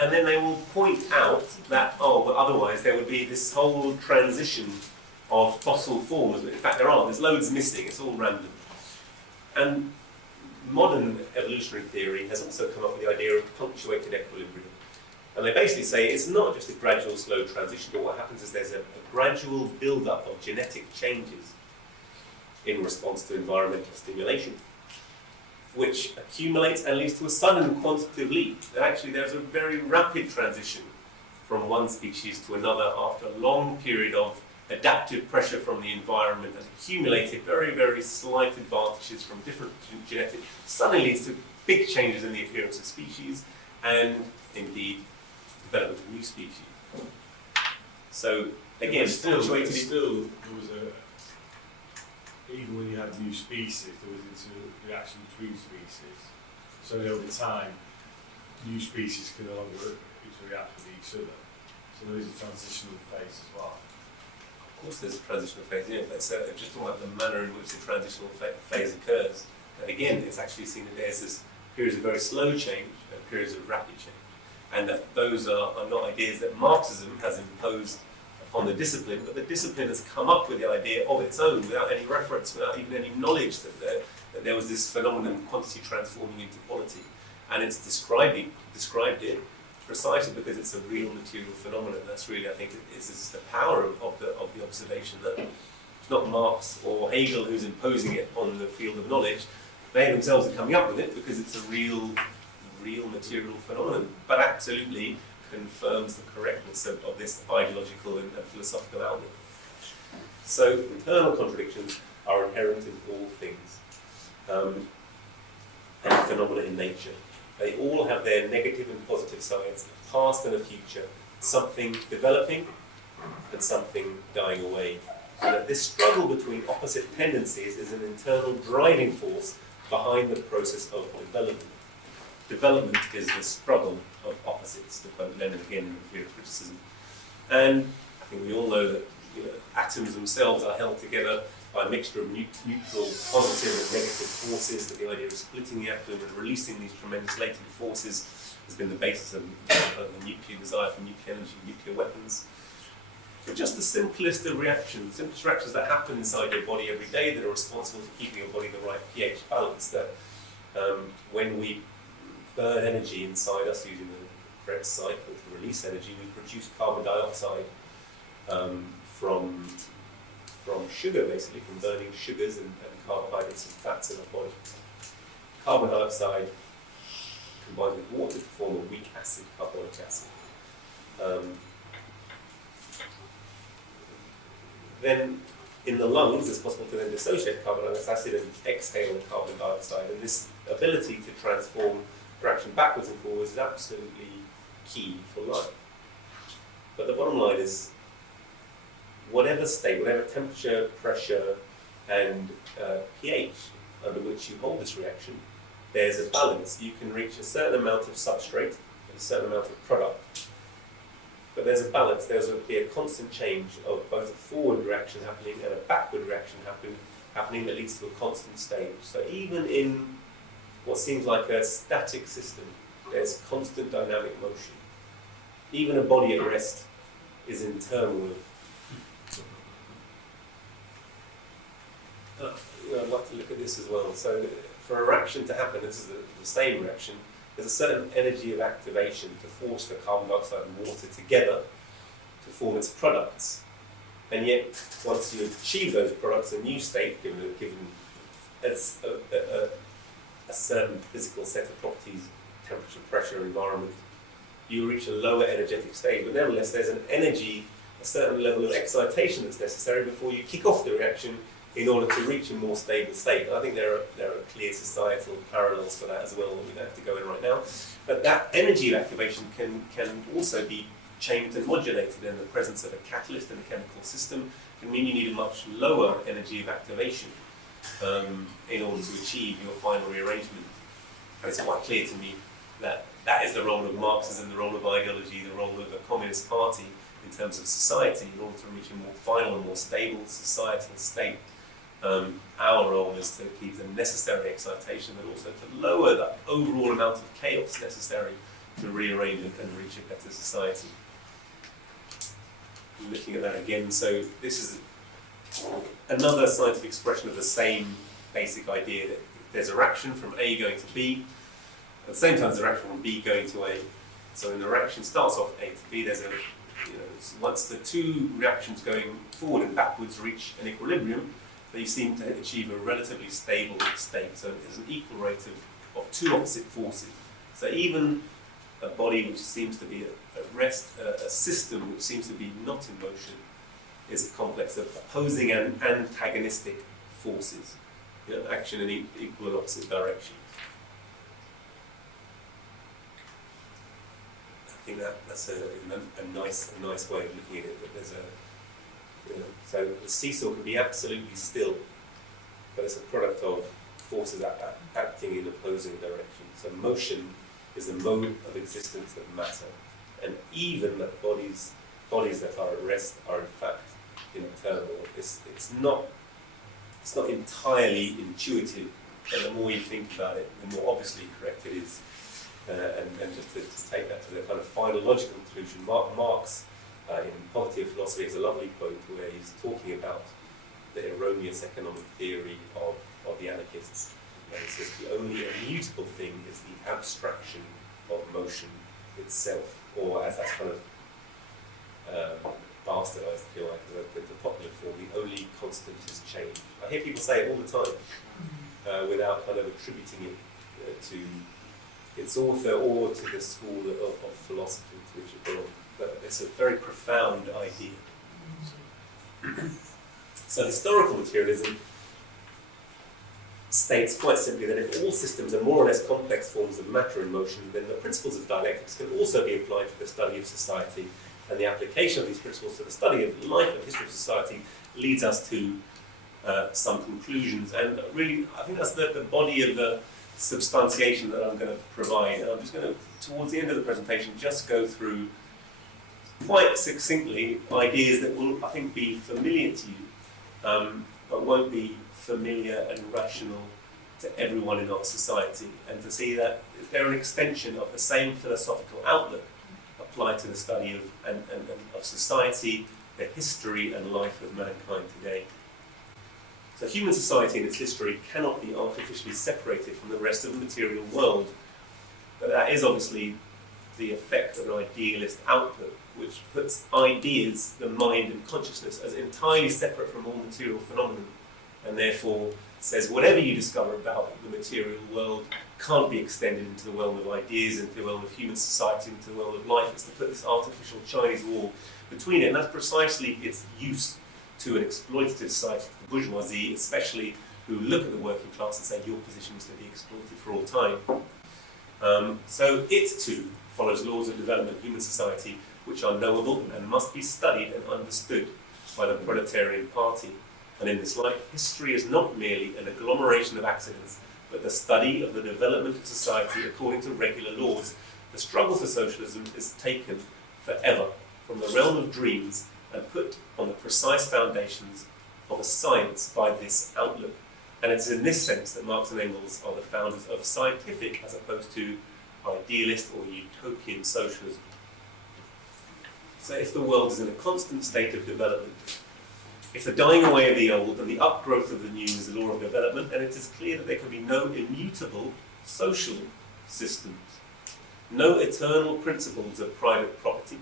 And then they will point out that, but otherwise there would be this whole transition of fossil forms. In fact, there aren't. There's loads missing. It's all random. And modern evolutionary theory has also come up with the idea of punctuated equilibrium. And they basically say it's not just a gradual, slow transition, but what happens is there's a gradual build-up of genetic changes in response to environmental stimulation, which accumulates and leads to a sudden quantitative leap. And actually, there's a very rapid transition from one species to another after a long period of adaptive pressure from the environment and accumulated very, very slight advantages from different genetics, suddenly leads to big changes in the appearance of species and, indeed, development of new species. So, again, there was even when you had new species, there was a reaction between species. So over time, new species can no longer interact with each other. So there is a transitional phase as well. Of course there's a transitional phase, but just talking about the manner in which the transitional phase occurs. And again, it's actually seen that there's this periods of very slow change and periods of rapid change. And that those are not ideas that Marxism has imposed upon the discipline, but the discipline has come up with the idea of its own without any reference, without even any knowledge that there was this phenomenon, quantity transforming into quality. And it's described it precisely because it's a real material phenomenon. That's really, I think, is the power of the observation that it's not Marx or Hegel who's imposing it on the field of knowledge. They themselves are coming up with it because it's a real material phenomenon, but absolutely confirms the correctness of this ideological and philosophical outlook. So internal contradictions are inherent in all things and phenomena in nature. They all have their negative and positive sides, a past and a future, something developing and something dying away. So that this struggle between opposite tendencies is an internal driving force behind the process of development. Development is the struggle of opposites, to quote Lenin again in the Theory of Criticism. And I think we all know that atoms themselves are held together by a mixture of neutral, positive and negative forces, that the idea of splitting the atom and releasing these tremendous latent forces has been the basis of the nuclear desire for nuclear energy, nuclear weapons. But just the simplest of reactions, simplest reactions that happen inside your body every day that are responsible for keeping your body the right pH balance, that when we burn energy inside us using the correct cycle to release energy, we produce carbon dioxide from sugar, basically, from burning sugars and carbohydrates and fats in our body. Carbon dioxide combines with water to form a weak acid, carbonic acid. Then in the lungs, it's possible to then dissociate carbonic acid and exhale the carbon dioxide. And this ability to transform fraction backwards and forwards is absolutely key for life. But the bottom line is, whatever state, whatever temperature, pressure, and pH under which you hold this reaction, there's a balance. You can reach a certain amount of substrate and a certain amount of product. But there's a balance. There's be a constant change of both a forward reaction happening and a backward reaction happening that leads to a constant stage. So even in what seems like a static system, there's constant dynamic motion. Even a body at rest is in turmoil. I'd like to look at this as well. So for a reaction to happen, this is the same reaction, there's a certain energy of activation to force the carbon dioxide and water together to form its products. And yet, once you achieve those products, a new state, given a certain physical set of properties, temperature, pressure, environment, you reach a lower energetic state. But nevertheless, there's an energy, a certain level of excitation that's necessary before you kick off the reaction in order to reach a more stable state. And I think there are clear societal parallels for that as well, we don't have to go in right now. But that energy of activation can also be changed and modulated in the presence of a catalyst in a chemical system. It can mean you need a much lower energy of activation in order to achieve your final rearrangement. And it's quite clear to me that that is the role of Marxism, the role of ideology, the role of the Communist Party in terms of society, in order to reach a more final and more stable societal state. Our role is to keep the necessary excitation, but also to lower the overall amount of chaos necessary to rearrange and reach a better society. Looking at that again, so this is another scientific expression of the same basic idea that there's a reaction from A going to B, at the same time there's a reaction from B going to A. So when the reaction starts off A to B, there's a, once the two reactions going forward and backwards reach an equilibrium, they seem to achieve a relatively stable state. So there's an equal rate of two opposite forces. So even a body which seems to be at rest, a system which seems to be not in motion, is a complex of opposing and antagonistic forces, action in equal and opposite directions. I think that's a nice way of looking at it. That there's so the seesaw can be absolutely still, but it's a product of forces acting in opposing directions. So motion is the mode of existence of matter, and even that bodies that are at rest are in fact in turmoil. It's not entirely intuitive, and the more you think about it, the more obviously correct it is. And just to take that to the kind of final logical conclusion, Marx in Polity of Philosophy has a lovely quote where he's talking about the erroneous economic theory of the anarchists. And he says the only immutable thing is the abstraction of motion itself, or as that's kind of bastardized, if you like, the popular form, the only constant is change. I hear people say it all the time without kind of attributing it to its author or to the school of philosophy to which it belongs. But it's a very profound idea. So historical materialism states quite simply that if all systems are more or less complex forms of matter in motion, then the principles of dialectics can also be applied to the study of society, and the application of these principles to the study of life and history of society leads us to some conclusions. And really, I think that's the body of the substantiation that I'm going to provide. And I'm just going to, towards the end of the presentation, just go through quite succinctly ideas that will, I think, be familiar to you, but won't be familiar and rational to everyone in our society, and to see that they're an extension of the same philosophical outlook applied to the study of society, the history and life of mankind today. So human society and its history cannot be artificially separated from the rest of the material world, but that is obviously the effect of an idealist output, which puts ideas, the mind and consciousness, as entirely separate from all material phenomena, and therefore says whatever you discover about the material world can't be extended into the realm of ideas, into the realm of human society, into the realm of life. It's to put this artificial Chinese wall between it, and that's precisely its use to an exploitative society, the bourgeoisie especially, who look at the working class and say your position is to be exploited for all time. So it too follows laws of development of human society which are knowable and must be studied and understood by the proletarian party. And in this light, history is not merely an agglomeration of accidents, but the study of the development of society according to regular laws. The struggle for socialism is taken forever from the realm of dreams and put on the precise foundations of a science by this outlook. And it's in this sense that Marx and Engels are the founders of scientific as opposed to idealist or utopian socialism. So if the world is in a constant state of development, if the dying away of the old and the upgrowth of the new is the law of development, then it is clear that there can be no immutable social systems, no eternal principles of private property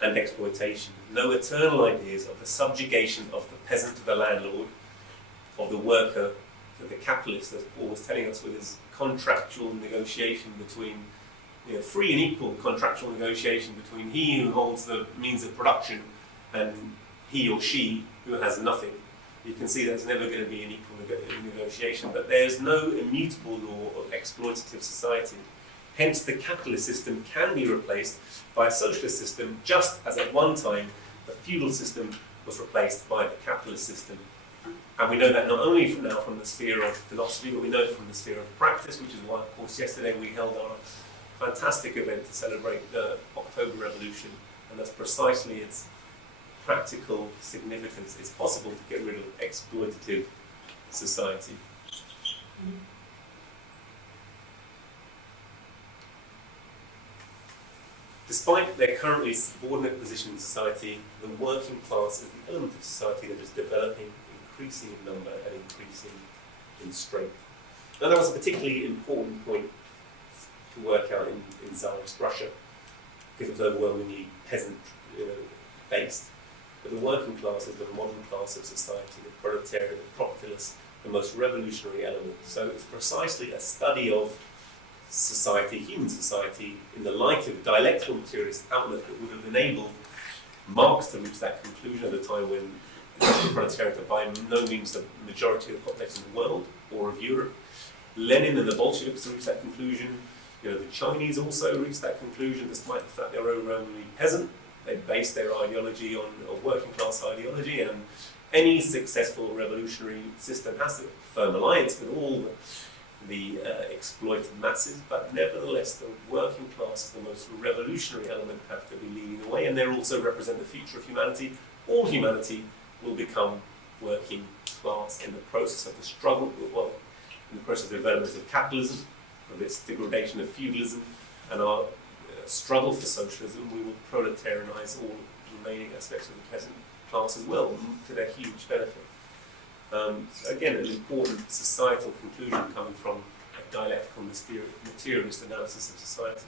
and exploitation, no eternal ideas of the subjugation of the peasant to the landlord, of the worker to the capitalist, as Paul was telling us with his contractual negotiation between, free and equal contractual negotiation between he who holds the means of production and he or she who has nothing. You can see there's never going to be an equal negotiation, but there's no immutable law of exploitative society. Hence, the capitalist system can be replaced by a socialist system, just as at one time the feudal system was replaced by the capitalist system. And we know that not only from the sphere of philosophy, but we know it from the sphere of practice, which is why, of course, yesterday we held our fantastic event to celebrate the October Revolution, and that's precisely its practical significance. It's possible to get rid of exploitative society. Despite their currently subordinate position in society, the working class is the element of society that is developing, increasing in number and increasing in strength. Now that was a particularly important point to work out in Tsarist Russia, because it was overwhelmingly peasant-based. But the working class is the modern class of society, the proletariat, the populace, the most revolutionary element. So it's precisely a study of society, human society, in the light of dialectical materialist outlook that would have enabled Marx to reach that conclusion at a time when the proletariat are by no means the majority of the population of the world or of Europe. Lenin and the Bolsheviks reached that conclusion. The Chinese also reached that conclusion, despite the fact they were overwhelmingly peasant. They based their ideology on a working class ideology, and any successful revolutionary system has to firm alliance with all the exploited masses, but nevertheless the working class is the most revolutionary element, have to be leading the way, and they also represent the future of humanity. All humanity will become working class in the process of the struggle, in the process of the development of capitalism, of its degradation of feudalism, and our struggle for socialism. We will proletarianize all remaining aspects of the peasant class as well, to their huge benefit. So again, an important societal conclusion coming from a dialectical materialist analysis of society.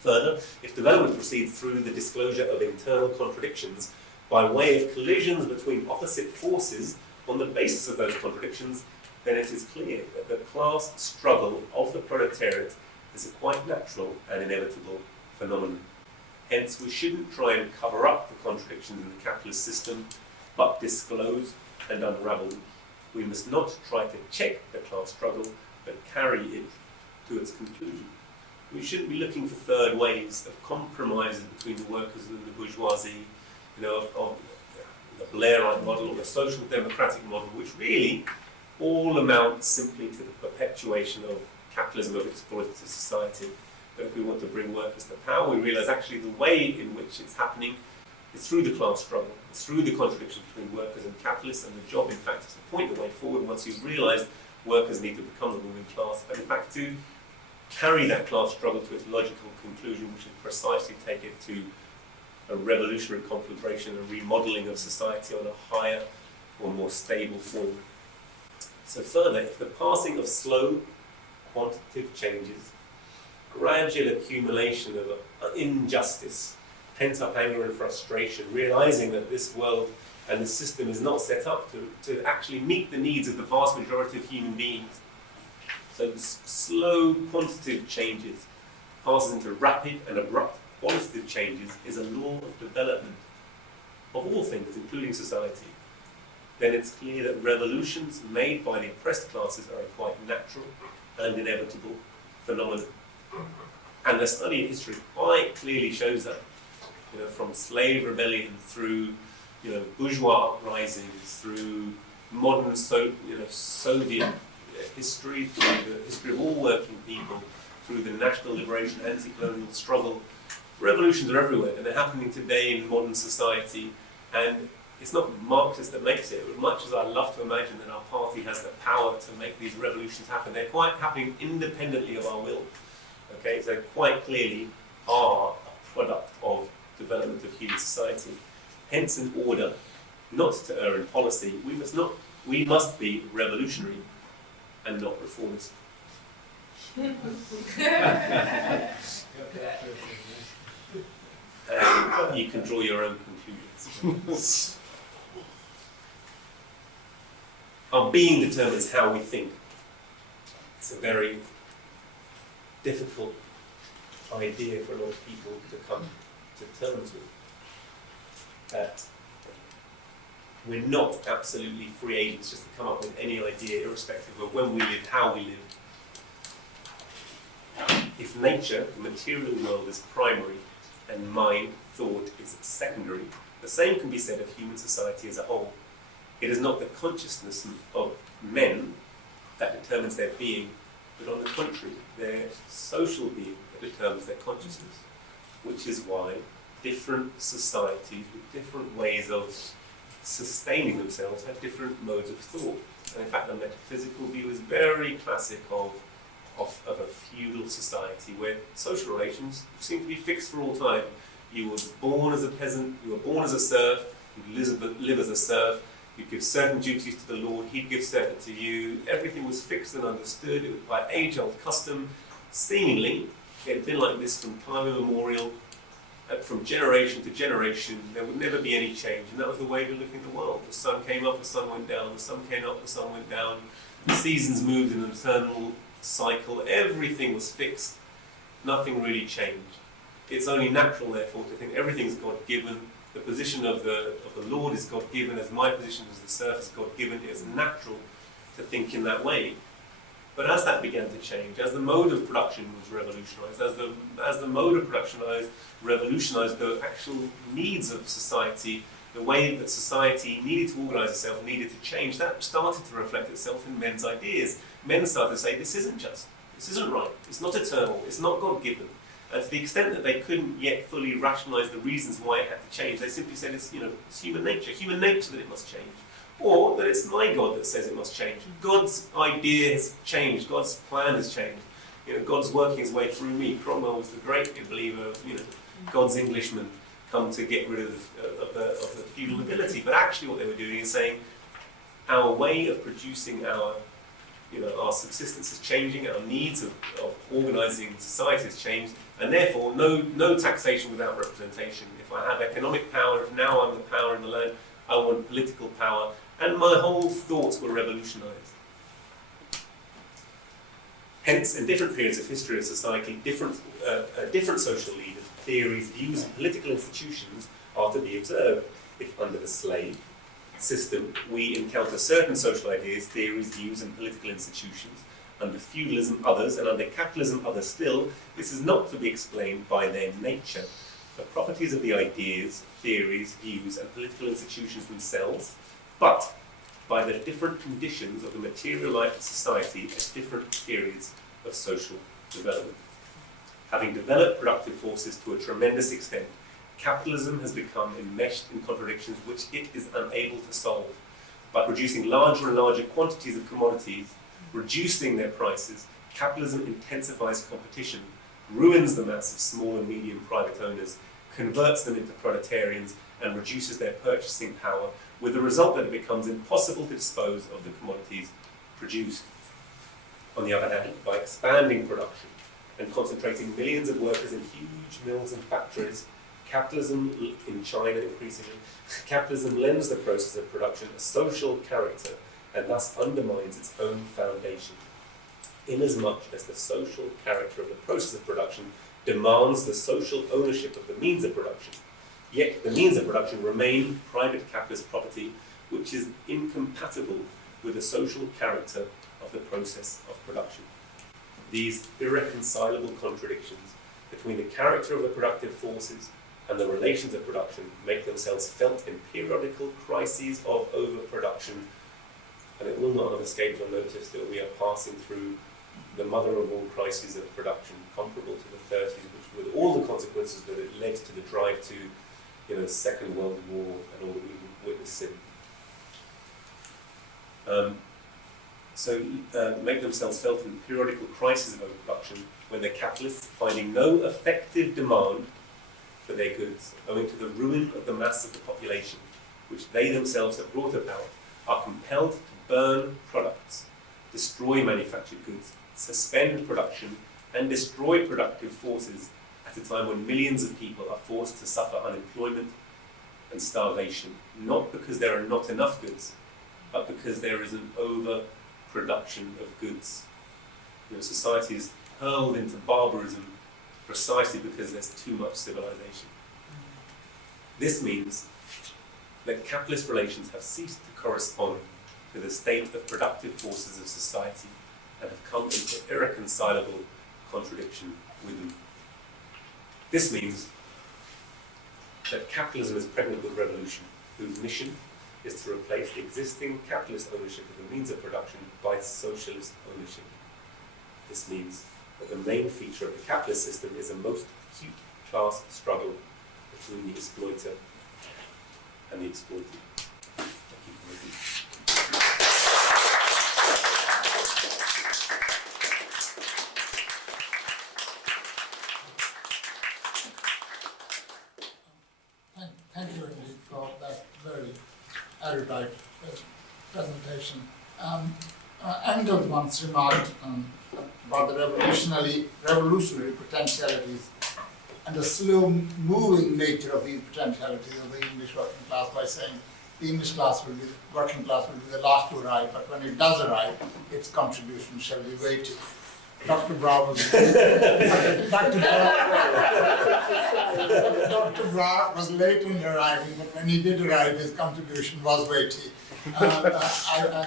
Further, if development proceeds through the disclosure of internal contradictions by way of collisions between opposite forces on the basis of those contradictions, then it is clear that the class struggle of the proletariat is a quite natural and inevitable phenomenon. Hence, we shouldn't try and cover up the contradictions in the capitalist system, but disclose and unravel them. We must not try to check the class struggle, but carry it to its conclusion. We shouldn't be looking for third ways of compromises between the workers and the bourgeoisie, of the Blairite model or the social democratic model, which really all amount simply to the perpetuation of capitalism, of exploitative society. But if we want to bring workers to power, we realise actually the way in which it's happening is through the class struggle. It's through the contradiction between workers and capitalists, and the job, in fact, is to point the way forward once you've realised workers need to become the ruling class, but in fact to carry that class struggle to its logical conclusion, which is precisely take it to a revolutionary conflagration, a remodelling of society on a higher or more stable form. So further, if the passing of slow quantitative changes, gradual accumulation of injustice, pent-up anger and frustration, realising that this world and the system is not set up to actually meet the needs of the vast majority of human beings. So slow quantitative changes passes into rapid and abrupt qualitative changes is a law of development of all things, including society. Then it's clear that revolutions made by the oppressed classes are quite natural and inevitable phenomenon. And the study of history quite clearly shows that, from slave rebellion through, bourgeois uprisings, through modern Soviet history, through the history of all working people, through the national liberation, anti-colonial struggle. Revolutions are everywhere, and they're happening today in modern society. And it's not Marxist that makes it. As much as I love to imagine that our party has the power to make these revolutions happen, they're quite happening independently of our will. Okay, so quite clearly are a product of development of human society. Hence, in order not to err in policy, we must be revolutionary and not reformist. You can draw your own conclusions. Our being determines how we think. It's a very difficult idea for a lot of people to come to terms with. That we're not absolutely free agents just to come up with any idea, irrespective of when we live, how we live. If nature, the material world, is primary and mind, thought, is secondary, the same can be said of human society as a whole. It is not the consciousness of men that determines their being, but on the contrary, their social being that determines their consciousness, which is why different societies with different ways of sustaining themselves have different modes of thought. And in fact, the metaphysical view is very classic of a feudal society where social relations seem to be fixed for all time. You were born as a peasant, you were born as a serf, you live as a serf, you give certain duties to the Lord, he'd give certain to you. Everything was fixed and understood. It was by age-old custom. Seemingly, it had been like this from time immemorial, from generation to generation. There would never be any change, and that was the way to look at the world. The sun came up, the sun went down, the sun came up, the sun went down. The seasons moved in an eternal cycle. Everything was fixed. Nothing really changed. It's only natural, therefore, to think everything's God-given. The position of the Lord is God-given, as my position as the serf is God-given. It's natural to think in that way. But as that began to change, as the mode of production was revolutionized, as the mode of production revolutionized the actual needs of society, the way that society needed to organize itself, needed to change, that started to reflect itself in men's ideas. Men started to say, this isn't just, this isn't right, it's not eternal, it's not God-given. And to the extent that they couldn't yet fully rationalize the reasons why it had to change, they simply said it's human nature that it must change. Or that it's my God that says it must change. God's idea has changed, God's plan has changed. God's working his way through me. Cromwell was the great believer of God's Englishmen come to get rid of the feudal nobility. But actually what they were doing is saying our way of producing our subsistence is changing, our needs of organising society has changed, and therefore no taxation without representation. If I have economic power, if now I'm the power in the land, I want political power, and my whole thoughts were revolutionised. Hence, in different periods of history of society, different social leaders, theories, views, and political institutions are to be observed. If under the slave system we encounter certain social ideas, theories, views, and political institutions, under feudalism others, and under capitalism others still, this is not to be explained by their nature. The properties of the ideas, theories, views, and political institutions themselves, but by the different conditions of the material life of society at different periods of social development. Having developed productive forces to a tremendous extent, capitalism has become enmeshed in contradictions which it is unable to solve. By producing larger and larger quantities of commodities, reducing their prices, capitalism intensifies competition, ruins the mass of small and medium private owners, converts them into proletarians, and reduces their purchasing power, with the result that it becomes impossible to dispose of the commodities produced. On the other hand, by expanding production and concentrating millions of workers in huge mills and factories, capitalism in China increasingly, capitalism lends the process of production a social character and thus undermines its own foundation. Inasmuch as the social character of the process of production demands the social ownership of the means of production, yet the means of production remain private capitalist property, which is incompatible with the social character of the process of production. these irreconcilable contradictions between the character of the productive forces and the relations of production make themselves felt in periodical crises of overproduction. And it will not have escaped your notice that we are passing through the mother of all crises of production, comparable to the 30s, which with all the consequences that it led to the drive to, the Second World War and all that we've witnessed since. Make themselves felt in periodical crises of overproduction when the capitalists, finding no effective demand for their goods, owing to the ruin of the mass of the population, which they themselves have brought about, are compelled to burn products, destroy manufactured goods, suspend production, and destroy productive forces at a time when millions of people are forced to suffer unemployment and starvation, not because there are not enough goods, but because there is an overproduction of goods. Society is hurled into barbarism precisely because there's too much civilization. This means that capitalist relations have ceased to correspond to the state of productive forces of society and have come into irreconcilable contradiction with them. This means that capitalism is pregnant with revolution, whose mission is to replace the existing capitalist ownership of the means of production by socialist ownership. This means that the main feature of the capitalist system is a most acute class struggle between the exploiter and the exploited. Thank you for listening. Thank you, Ranjeet, for that very erudite presentation. Engels once remarked about the revolutionary potentialities and the slow-moving nature of these potentialities of the English working class by saying the English working class will be the last to arrive, but when it does arrive, its contribution shall be weighty. Dr. Brar was late in arriving, but when he did arrive, his contribution was weighty. I